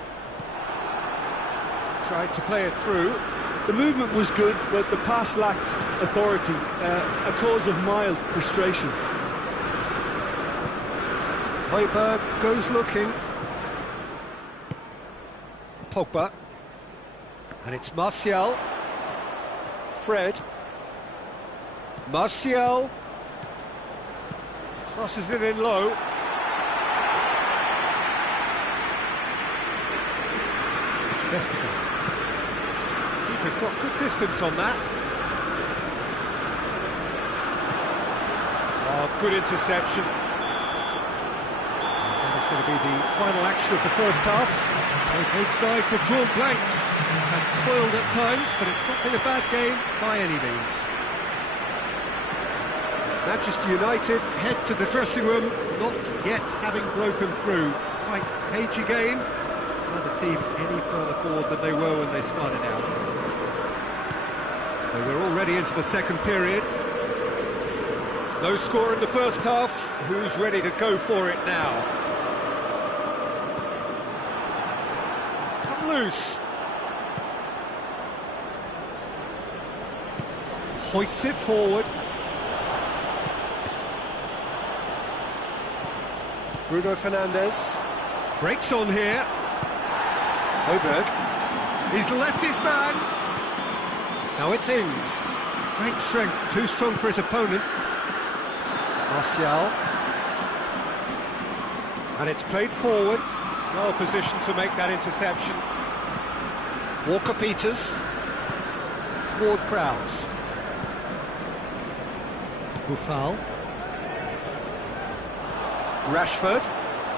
Tried to play it through. The movement was good, but the pass lacked authority, a cause of mild frustration. Højbjerg goes looking. Pogba. And it's Martial. Fred. Martial. Crosses it in low. Vestergaard. Keeper's got good distance on that. Oh, good interception. That is going to be the final action of the first half. Both sides have drawn blanks and toiled at times, but it's not been a bad game by any means. Manchester United head to the dressing room, not yet having broken through. Tight, cagey game. Neither team any further forward than they were when they started out. So we're already into the second period. No score in the first half. Who's ready to go for it now? It's come loose. Hoists it forward. Bruno Fernandes breaks on here. Højbjerg. He's left his man. Now it's Ings. Great strength, too strong for his opponent. Martial. And it's played forward. Well positioned to make that interception. Walker-Peters. Ward-Prowse. Buffal. Rashford.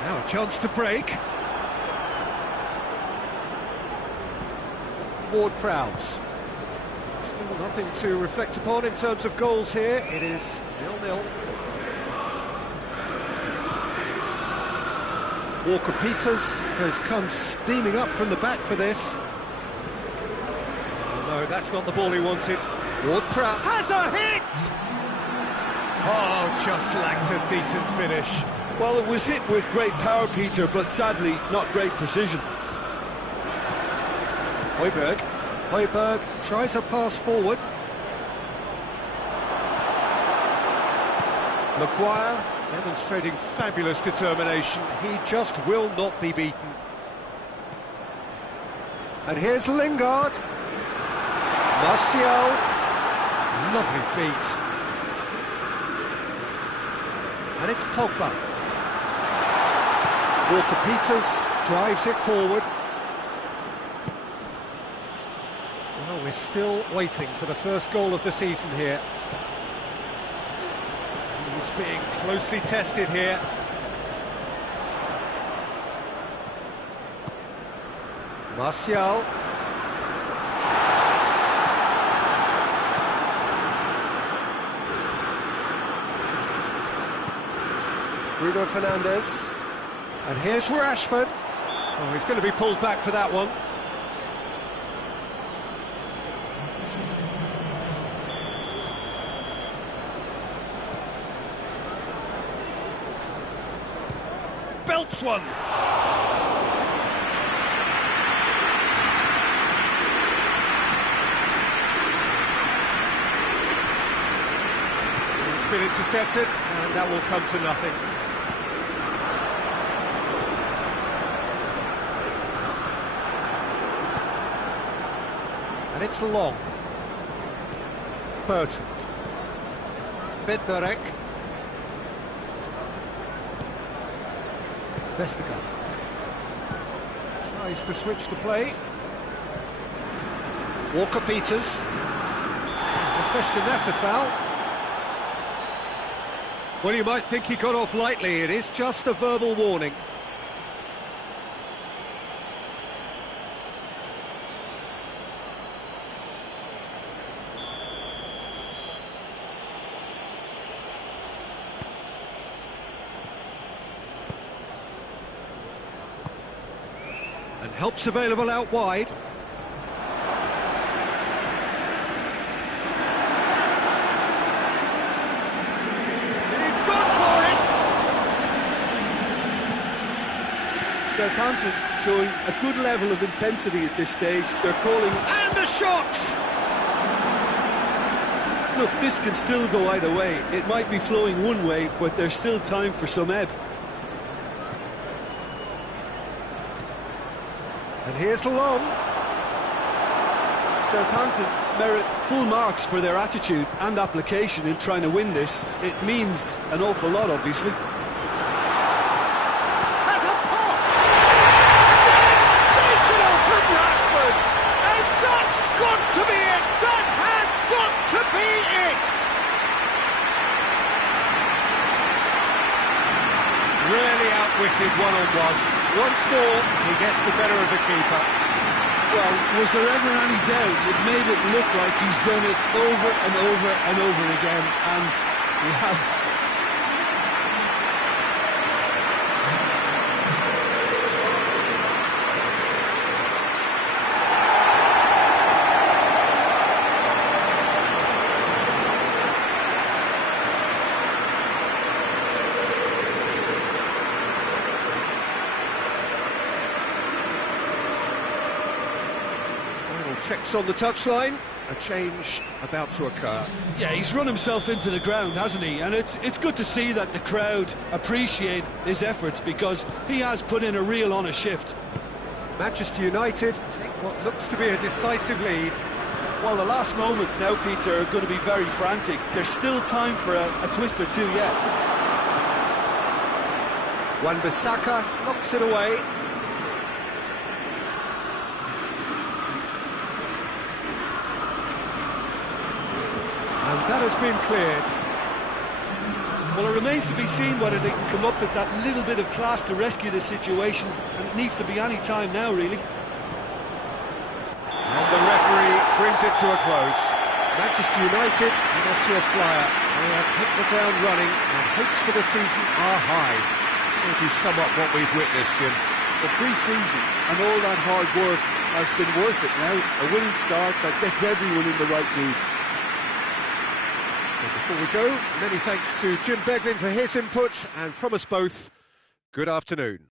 Now a chance to break. Ward-Prowse. Still nothing to reflect upon in terms of goals here. It is 0-0. Walker-Peters has come steaming up from the back for this. Oh, no, that's not the ball he wanted. Ward-Prowse has a hit! Oh, just lacked a decent finish. Well, it was hit with great power, Peter, but sadly not great precision. Højbjerg. Højbjerg tries a pass forward. Maguire demonstrating fabulous determination. He just will not be beaten. And here's Lingard. Martial. Lovely feet. And it's Pogba. Walker-Peters drives it forward. Well, we're still waiting for the first goal of the season here. He's being closely tested here. Martial. Bruno Fernandes. And here's Rashford. Oh, he's going to be pulled back for that one. Belts one. It's been intercepted, and that will come to nothing. it's long. Bertrand. Bednarek. Vestergaard. Tries to switch the play. Walker-Peters. No question, that's a foul. Well, you might think he got off lightly. It is just a verbal warning. And help's available out wide. He's gone for it! Southampton showing a good level of intensity at this stage. They're calling... And the shot! Look, this can still go either way. It might be flowing one way, but there's still time for some ebb. And here's the long. Southampton merit full marks for their attitude and application in trying to win this. It means an awful lot, obviously. Has a pop! Sensational from Rashford! And that's got to be it! That has got to be it! Really outwitted one-on-one. Once more, he gets the better of the keeper. Well, was there ever any doubt? It made it look like he's done it over and over and over again, and he has. Checks on the touchline, a change about to occur. Yeah, he's run himself into the ground, hasn't he? And it's good to see that the crowd appreciate his efforts, because he has put in a real honest shift. Manchester United take what looks to be a decisive lead. Well, the last moments now, Peter, are going to be very frantic. There's still time for a twist or two yet. Wan-Bissaka knocks it away. And that has been cleared. Well, it remains to be seen whether they can come up with that little bit of class to rescue this situation, and it needs to be any time now, really. And the referee brings it to a close. Manchester United are off to a flyer. They have hit the ground running, and hopes for the season are high. How do you sum up what we've witnessed, Jim? The pre-season and all that hard work has been worth it now. A winning start that gets everyone in the right mood. Before we go, many thanks to Jim Beglin for his input, and from us both, good afternoon.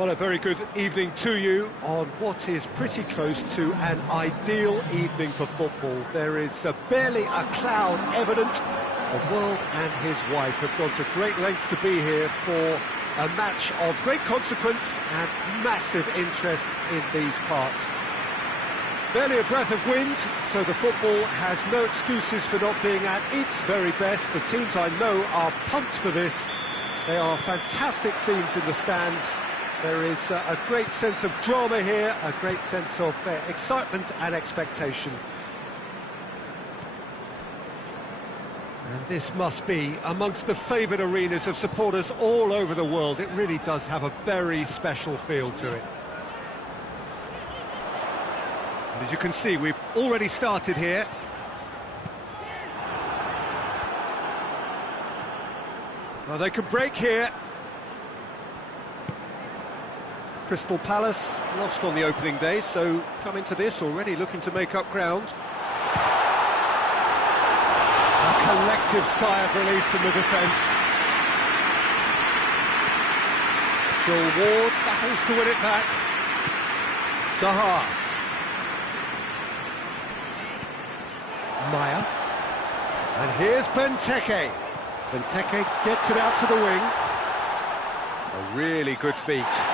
Well, a very good evening to you on what is pretty close to an ideal evening for football. There is barely a cloud evident. The world and his wife have gone to great lengths to be here for a match of great consequence and massive interest in these parts. Barely a breath of wind, so the football has no excuses for not being at its very best. The teams I know are pumped for this. They are fantastic scenes in the stands. There is a great sense of drama here, a great sense of excitement and expectation. And this must be amongst the favoured arenas of supporters all over the world. It really does have a very special feel to it. And as you can see, we've already started here. Well, they could break here. Crystal Palace lost on the opening day, so come into this already looking to make up ground. A collective sigh of relief from the defence. Joel Ward battles to win it back. Zaha. Maya. And here's Benteke. Benteke gets it out to the wing. A really good feat.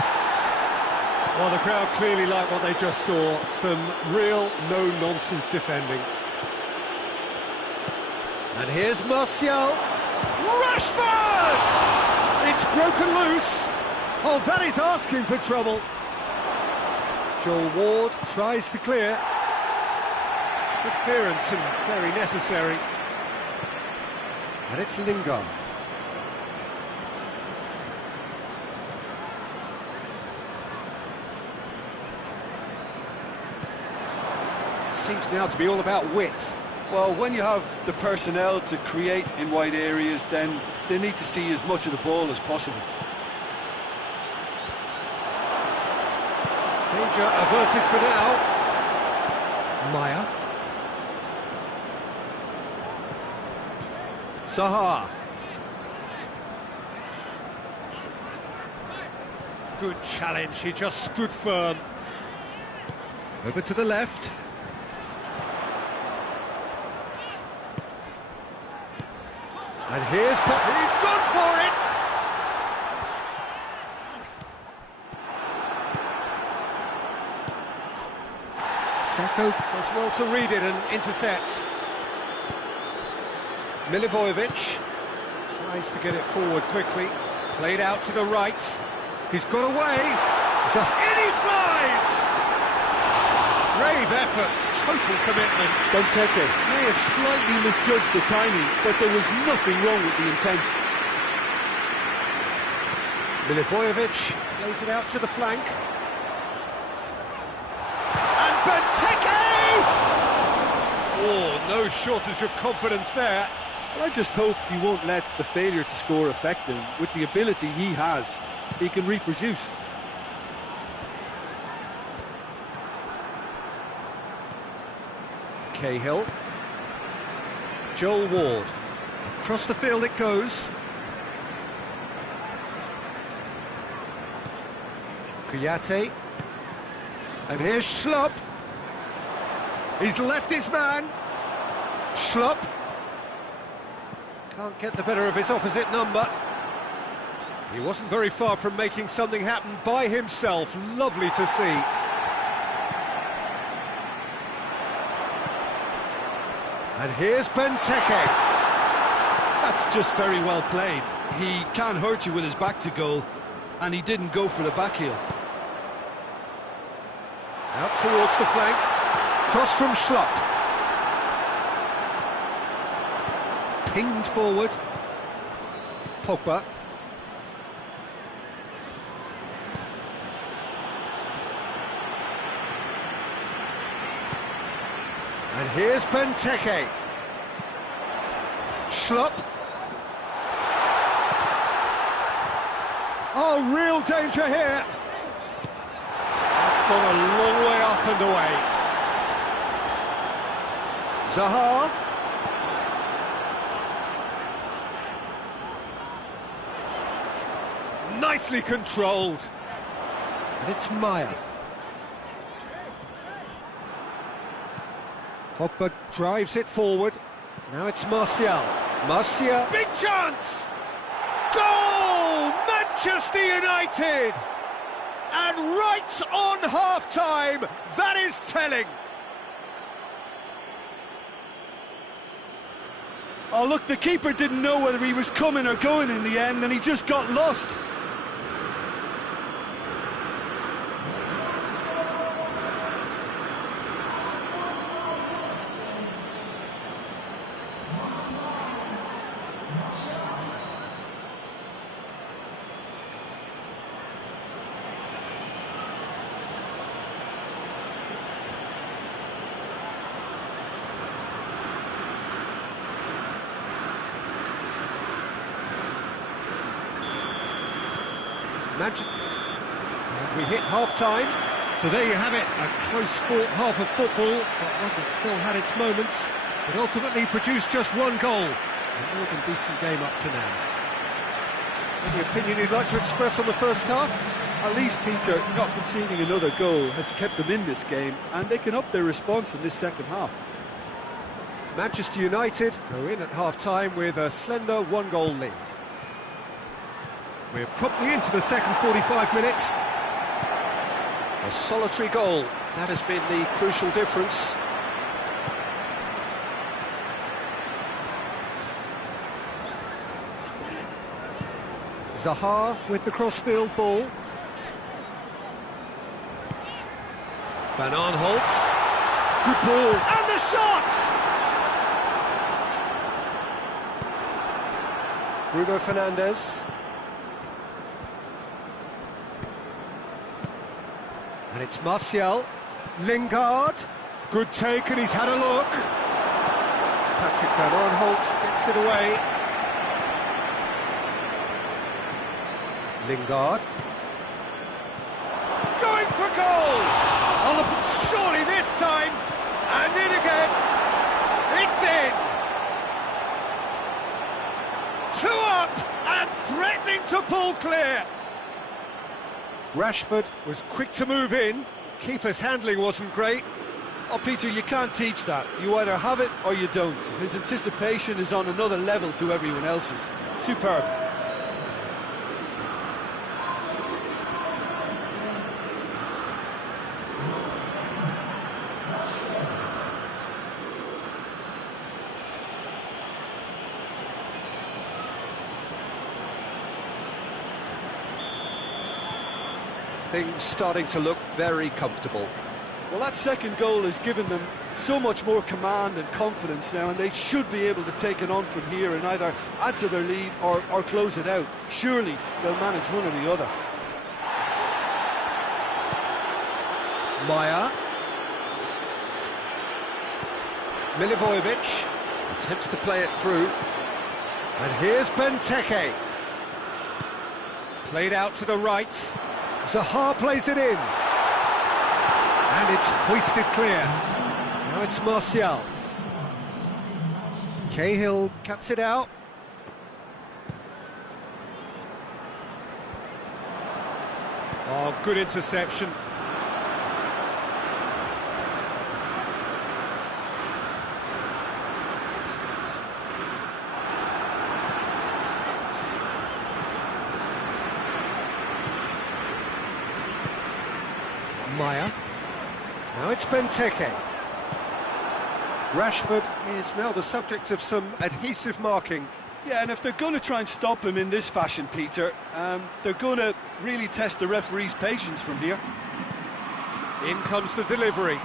Well, the crowd clearly like what they just saw. Some real no-nonsense defending. And here's Martial. Rashford! It's broken loose. Oh, that is asking for trouble. Joel Ward tries to clear. Good clearance and very necessary. And it's Lingard. Seems now to be all about width. Well, when you have the personnel to create in wide areas, then they need to see as much of the ball as possible. Danger averted for now. Maya. Zaha. Good challenge, he just stood firm. Over to the left. And he's gone for it! Sacco does well to read it and intercepts. Milivojevic tries to get it forward quickly. Played out to the right. He's got away. In he flies! Brave effort, total commitment. Benteke may have slightly misjudged the timing, but there was nothing wrong with the intent. Milivojevic plays it out to the flank. And Benteke! Oh, no shortage of confidence there. Well, I just hope he won't let the failure to score affect him. With the ability he has, he can reproduce. Cahill. Joel Ward. Across the field it goes. Kuyate. And here's Schlupp. He's left his man. Schlupp. Can't get the better of his opposite number. He wasn't very far from making something happen by himself. Lovely to see. And here's Benteke. That's just very well played. He can't hurt you with his back to goal, and he didn't go for the back heel. Out towards the flank. Cross from Schlupp. Pinged forward. Pogba. And here's Benteke. Schlupp. Oh, real danger here. That's gone a long way up and away. Zaha. Nicely controlled. And it's Maya. Pogba drives it forward. Now it's Martial. Martial. Big chance! Goal! Manchester United! And right on half-time, that is telling. Oh, look, the keeper didn't know whether he was coming or going in the end, and he just got lost. And we hit half-time, so there you have it, a close-fought half of football, but one that still had its moments, but ultimately produced just one goal. A more than decent game up to now. Any opinion you'd like to express on the first half? At least, Peter, not conceding another goal has kept them in this game, and they can up their response in this second half. Manchester United go in at half-time with a slender one-goal lead. We're promptly into the second 45 minutes. A solitary goal, that has been the crucial difference. Zaha with the crossfield ball. Van Aanholt. Good ball. And the shot! Bruno Fernandes. And it's Martial. Lingard. Good take, and he's had a look. Patrick Van Aanholt gets it away. Lingard. Going for goal! Surely this time! And in again! It's in! up and threatening to pull clear. Rashford was quick to move in. Keeper's handling wasn't great. Oh, Peter, you can't teach that. You either have it or you don't. His anticipation is on another level to everyone else's. Superb. Things starting to look very comfortable. Well, that second goal has given them so much more command and confidence now, and they should be able to take it on from here and either add to their lead or close it out. Surely they'll manage one or the other. Maya. Milivojevic attempts to play it through. And here's Benteke. Played out to the right. Zaha plays it in. And it's hoisted clear. Now it's Martial. Cahill cuts it out. Oh, good interception. Maya. Now it's Benteke. Rashford is now the subject of some adhesive marking. Yeah, and if they're going to try and stop him in this fashion, Peter, they're going to really test the referee's patience from here. In comes the delivery.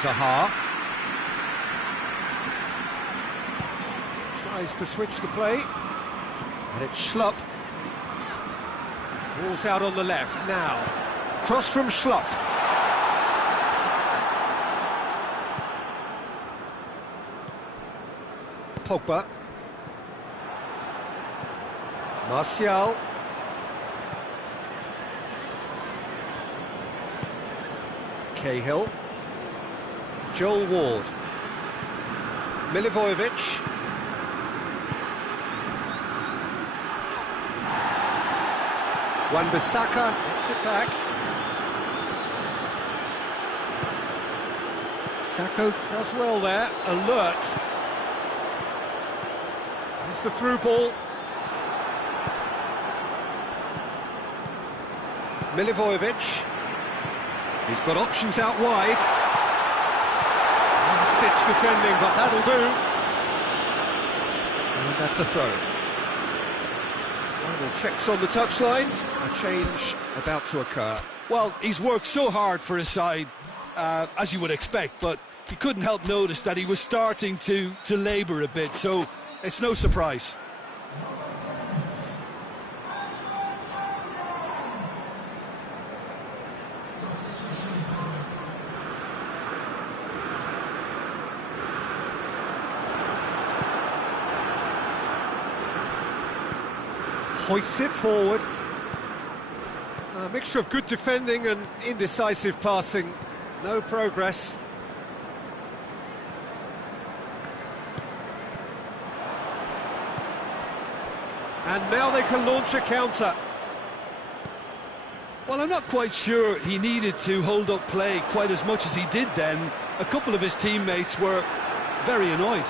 Zaha. Tries to switch the play. And it's Schlupp. Ball's out on the left now. Cross from Schlupp. Pogba. Martial. Cahill. Joel Ward. Milivojevic. Wan-Bissaka gets it back. Sacco does well there, alert. It's the through ball. Milivojevic. He's got options out wide. Last-ditch defending, but that'll do. And that's a throw. Final checks on the touchline. A change about to occur. Well, he's worked so hard for his side, as you would expect, but he couldn't help notice that he was starting to labour a bit, so it's no surprise. Hoists it forward. A mixture of good defending and indecisive passing. No progress. And now they can launch a counter. Well, I'm not quite sure he needed to hold up play quite as much as he did then. A couple of his teammates were very annoyed.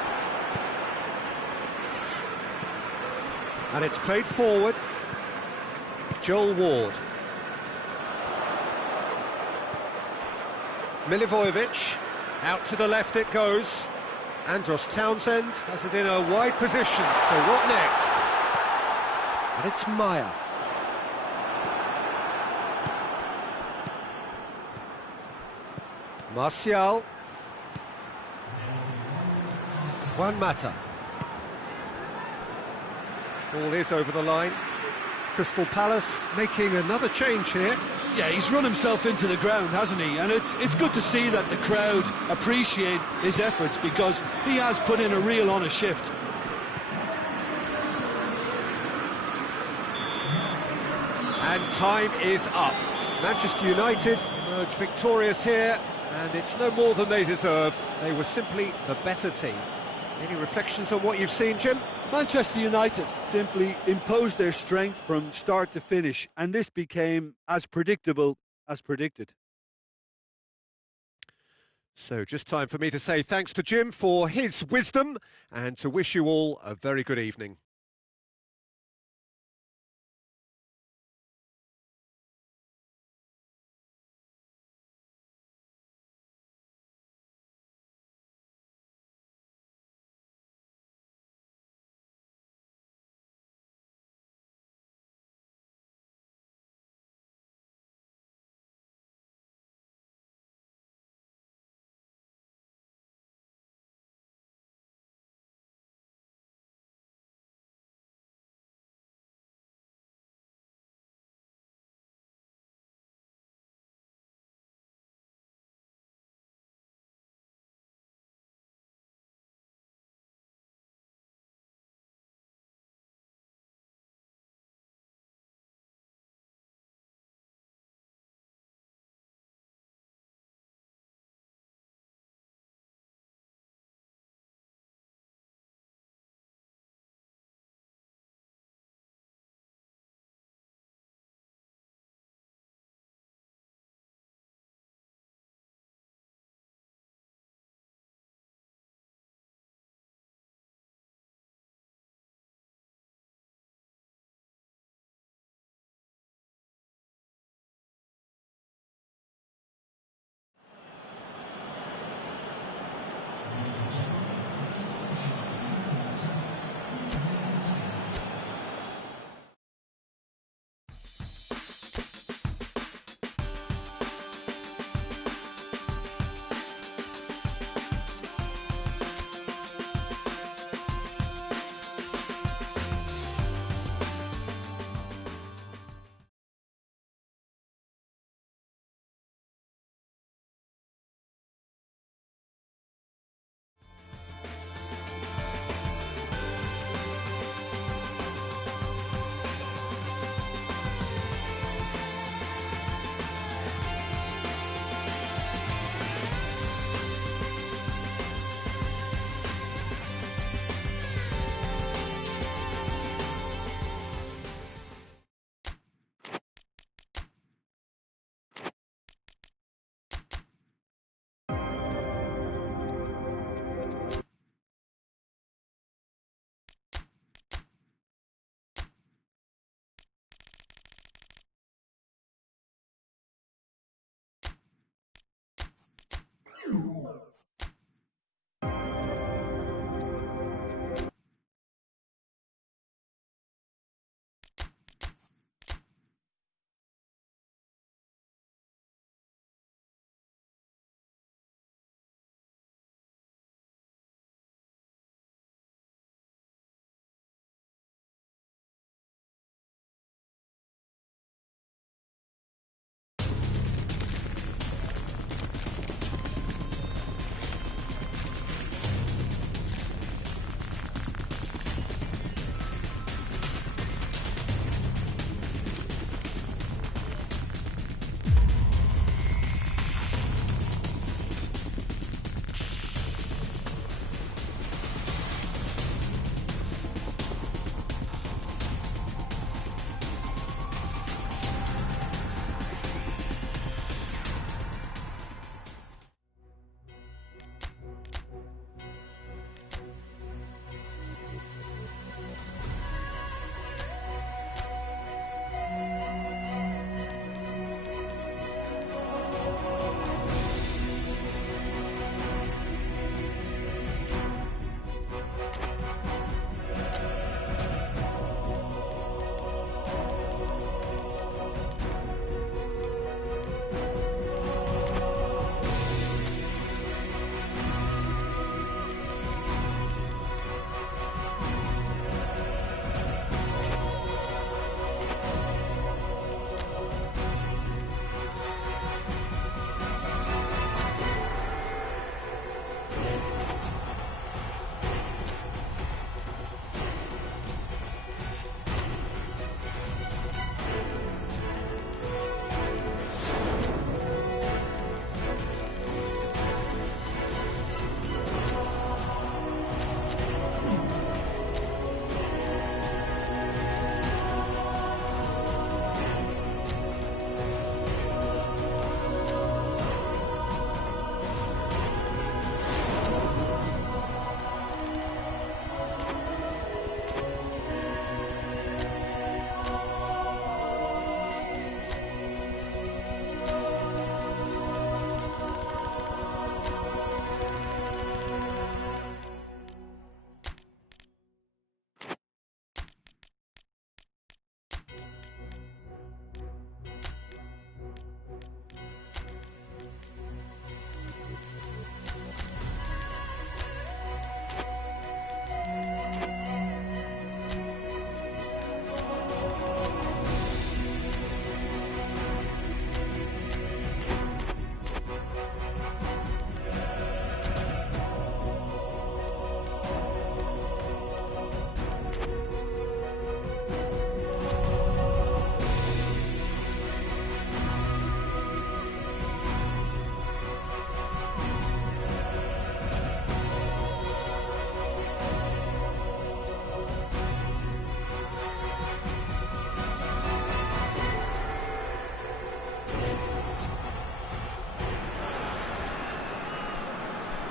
And it's played forward. Joel Ward. Milivojevic. Out to the left it goes. Andros Townsend has it in a wide position. So what next? And it's Maya. Martial. Juan Mata. Ball is over the line. Crystal Palace making another change here. Yeah, he's run himself into the ground, hasn't he? And it's good to see that the crowd appreciate his efforts, because he has put in a real honest shift. And time is up. Manchester United emerge victorious here, and it's no more than they deserve. They were simply the better team. Any reflections on what you've seen, Jim? Manchester United simply imposed their strength from start to finish, and this became as predictable as predicted. So just time for me to say thanks to Jim for his wisdom and to wish you all a very good evening.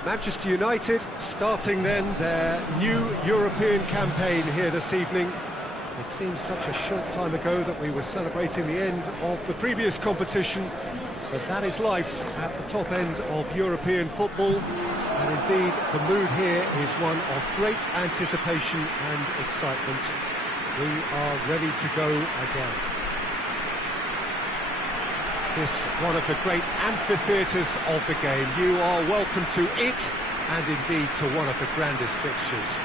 Manchester United starting then their new European campaign here this evening. It seems such a short time ago that we were celebrating the end of the previous competition, but that is life at the top end of European football, and indeed the mood here is one of great anticipation and excitement. We are ready to go again. This one of the great amphitheatres of the game. You are welcome to it, and indeed to one of the grandest fixtures.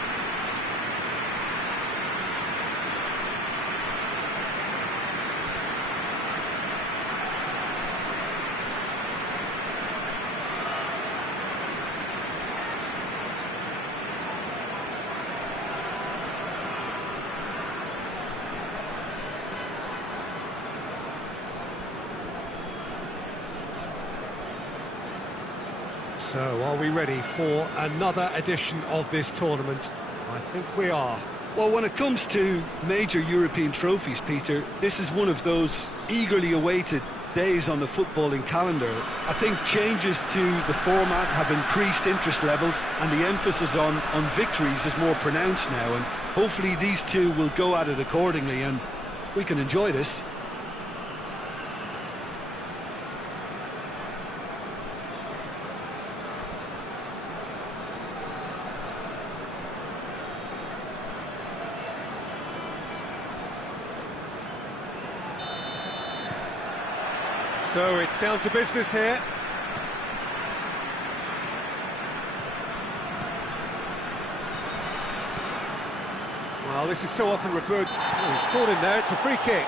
So, are we ready for another edition of this tournament? I think we are. Well, when it comes to major European trophies, Peter, this is one of those eagerly awaited days on the footballing calendar. I think changes to the format have increased interest levels, and the emphasis on victories is more pronounced now, and hopefully these two will go at it accordingly, and we can enjoy this. So it's down to business here. Well, this is so often referred to... Oh, he's caught him there, it's a free kick.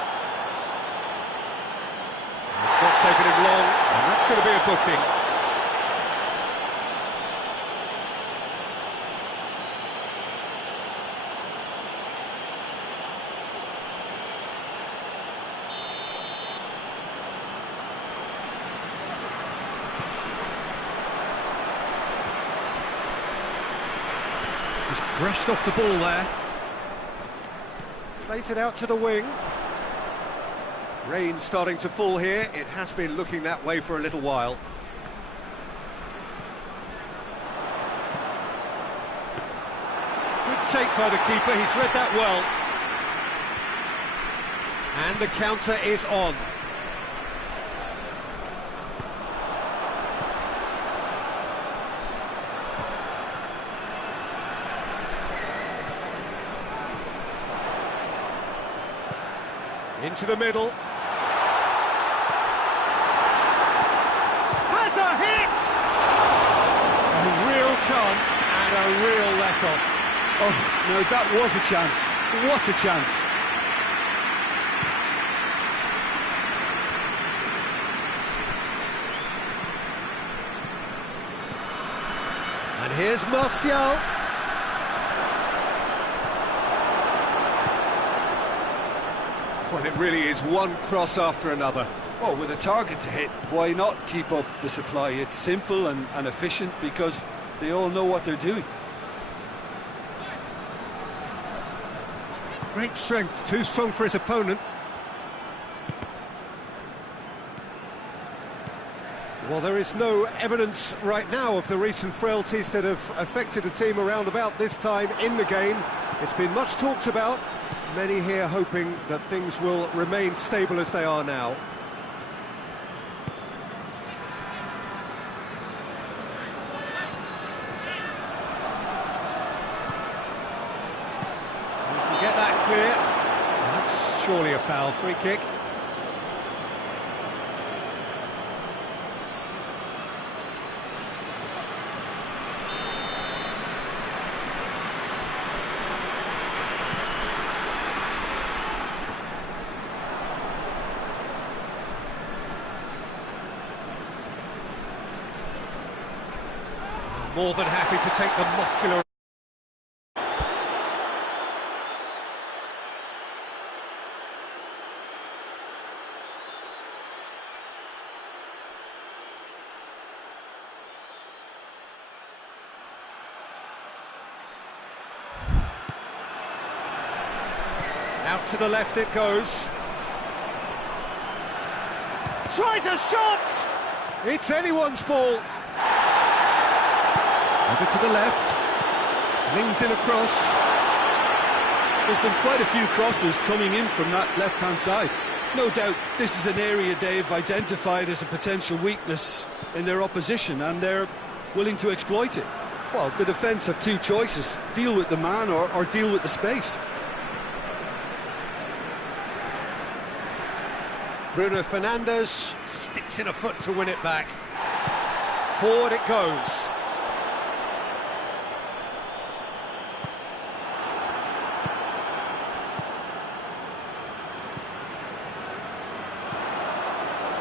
It's not taken him long, and that's going to be a booking. He's brushed off the ball there. Plays it out to the wing. Rain starting to fall here. It has been looking that way for a little while. Good take by the keeper, he's read that well. And the counter is on. Into the middle. Has a hit! A real chance and a real let-off. Oh, no, that was a chance. What a chance. And here's Martial. Well, it really is one cross after another. Well, with a target to hit, why not keep up the supply? It's simple and efficient because they all know what they're doing. Great strength, too strong for his opponent. Well, there is no evidence right now of the recent frailties that have affected the team around about this time in the game. It's been much talked about. Many here hoping that things will remain stable as they are now. You can get that clear. That's surely a foul. Free kick. More than happy to take the muscular... Out to the left it goes. Tries a shot! It's anyone's ball. Over to the left. Flings in a cross. There's been quite a few crosses coming in from that left-hand side. No doubt this is an area they've identified as a potential weakness in their opposition, and they're willing to exploit it. Well, the defence have two choices: deal with the man or deal with the space. Bruno Fernandes sticks in a foot to win it back. Forward it goes.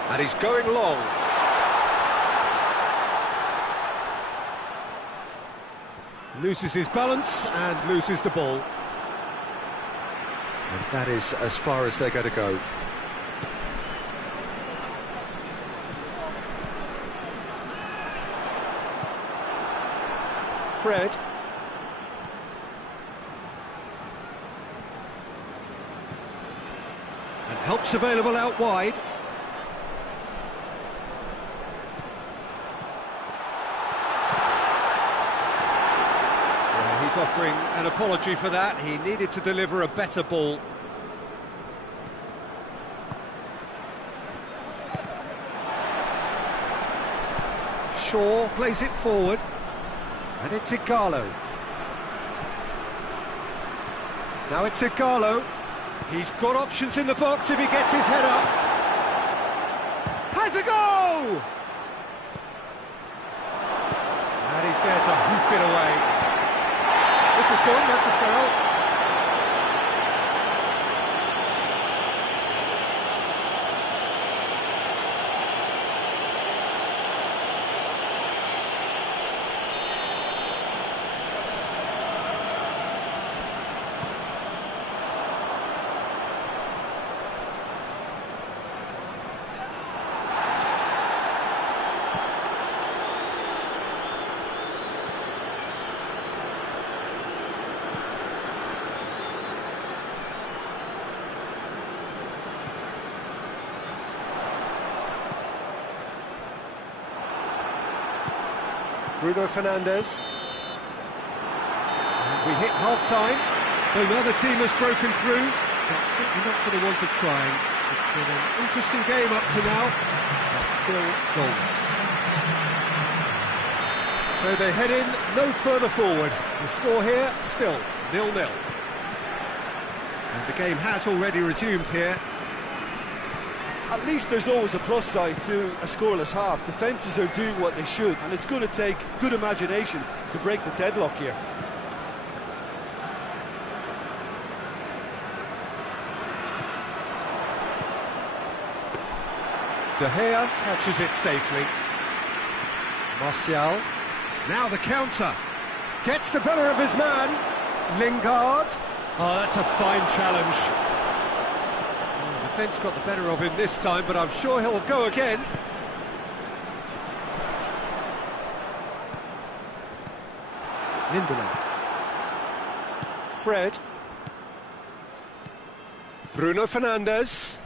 And he's going long. Loses his balance and loses the ball. And that is as far as they're going to go. Fred. And help's available out wide. Yeah, he's offering an apology for that. He needed to deliver a better ball. Shaw plays it forward. And it's Igalo. Now it's Igalo. He's got options in the box if he gets his head up. Has a go! And he's there to hoof it away. This is gone, that's a foul. Bruno Fernandes. And we hit half-time, so another team has broken through, but certainly not for the want of trying. It's been an interesting game up to now, but still goals. So they head in no further forward. The score here, still 0-0. And the game has already resumed here. At least there's always a plus side to a scoreless half. Defences are doing what they should, and it's going to take good imagination to break the deadlock here. De Gea catches it safely. Martial. Now the counter. Gets the better of his man. Lingard. Oh, that's a fine challenge. Defence got the better of him this time, but I'm sure he'll go again. Lindelof. Fred. Bruno Fernandes.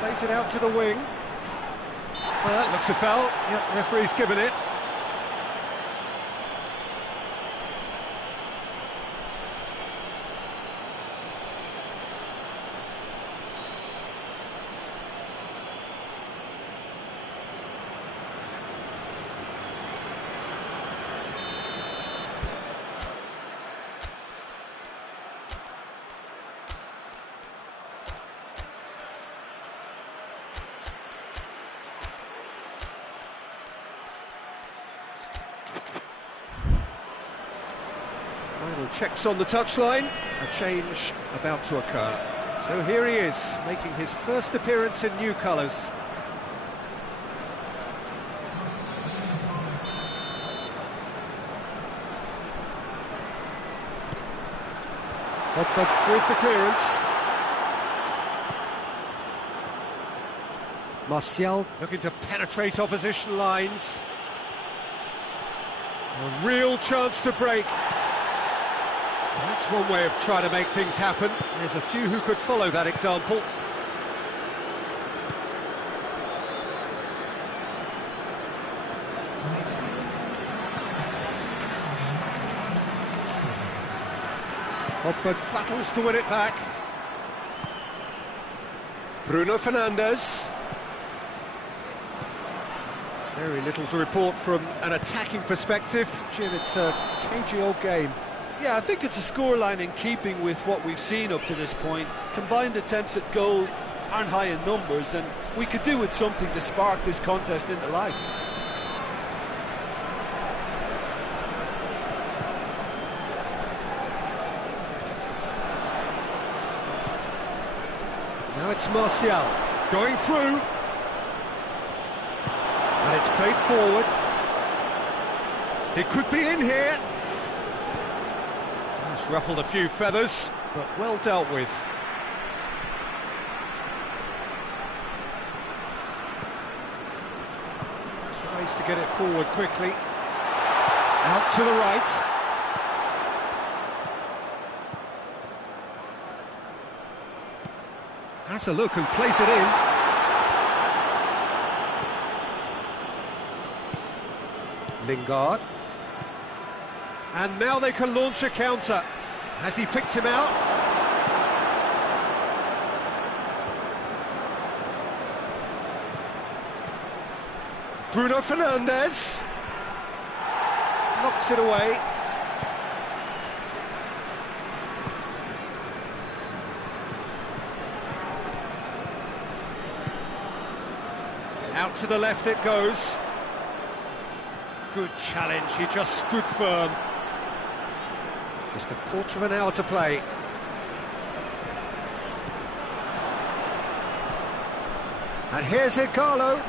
Plays it out to the wing. Well, that looks a foul. Yep, referee's given it. Final checks on the touchline, a change about to occur. So here he is, making his first appearance in new colours. Pogba with the clearance. Martial looking to penetrate opposition lines. A real chance to break. That's one way of trying to make things happen. There's a few who could follow that example. Pogba battles to win it back. Bruno Fernandes. Very little to report from an attacking perspective. Jim, it's a cagey old game. Yeah, I think it's a scoreline in keeping with what we've seen up to this point. Combined attempts at goal aren't high in numbers, and we could do with something to spark this contest into life. Now it's Martial going through. And it's played forward. He could be in here. That's ruffled a few feathers, but well dealt with. Tries to get it forward quickly. Out to the right. Has a look and plays it in. Lingard. And now they can launch a counter. Has he picked him out? Bruno Fernandes. Knocks it away. Out to the left it goes. Good challenge, he just stood firm. Just a quarter of an hour to play. And here's Igalo.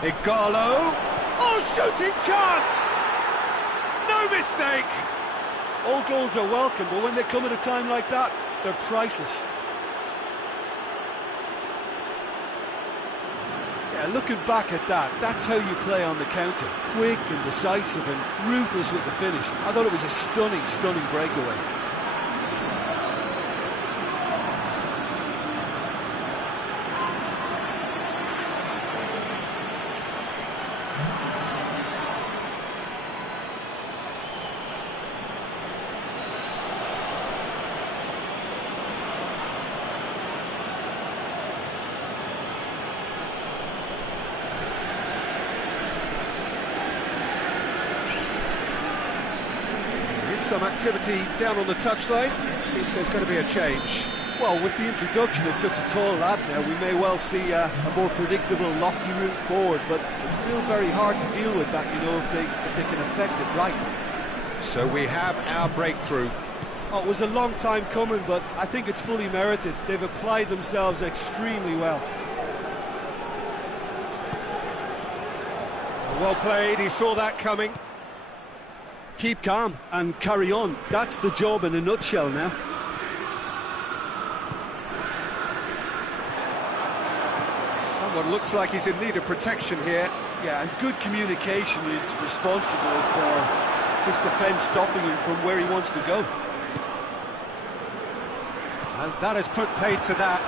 Igalo. Oh, shooting chance! No mistake! All goals are welcome, but when they come at a time like that, they're priceless. Yeah, looking back at that, that's how you play on the counter. Quick and decisive and ruthless with the finish. I thought it was a stunning, stunning breakaway. Some activity down on the touchline. Seems there's going to be a change. Well, with the introduction of such a tall lad now, we may well see a more predictable, lofty route forward, but it's still very hard to deal with that, you know, if they can affect it right. So we have our breakthrough. Oh, it was a long time coming, but I think it's fully merited. They've applied themselves extremely well. Well played, he saw that coming. Keep calm and carry on. That's the job in a nutshell now. Someone looks like he's in need of protection here. Yeah, and good communication is responsible for this defence stopping him from where he wants to go. And that has put paid to that.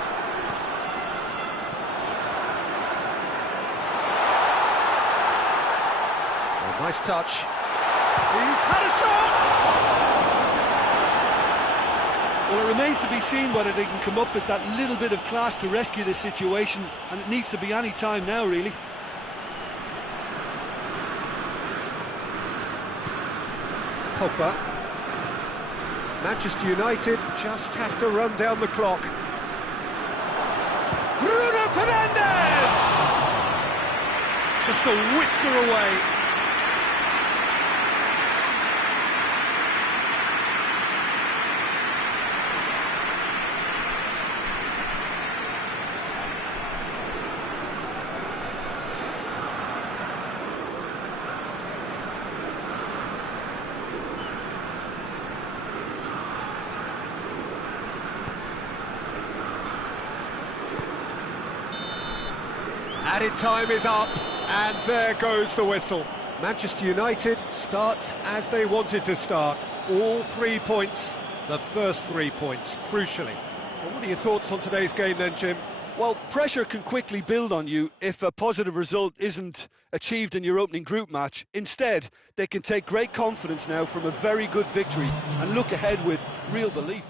Oh, nice touch. He's had a shot! Well, it remains to be seen whether they can come up with that little bit of class to rescue this situation, and it needs to be any time now, really. Pogba. Manchester United just have to run down the clock. Bruno Fernandes! Just a whisker away. Added time is up, and there goes the whistle. Manchester United start as they wanted to start. All 3 points the first 3 points, crucially. Well, what are your thoughts on today's game then, Jim? Well, pressure can quickly build on you if a positive result isn't achieved in your opening group match. Instead, they can take great confidence now from a very good victory and look ahead with real belief.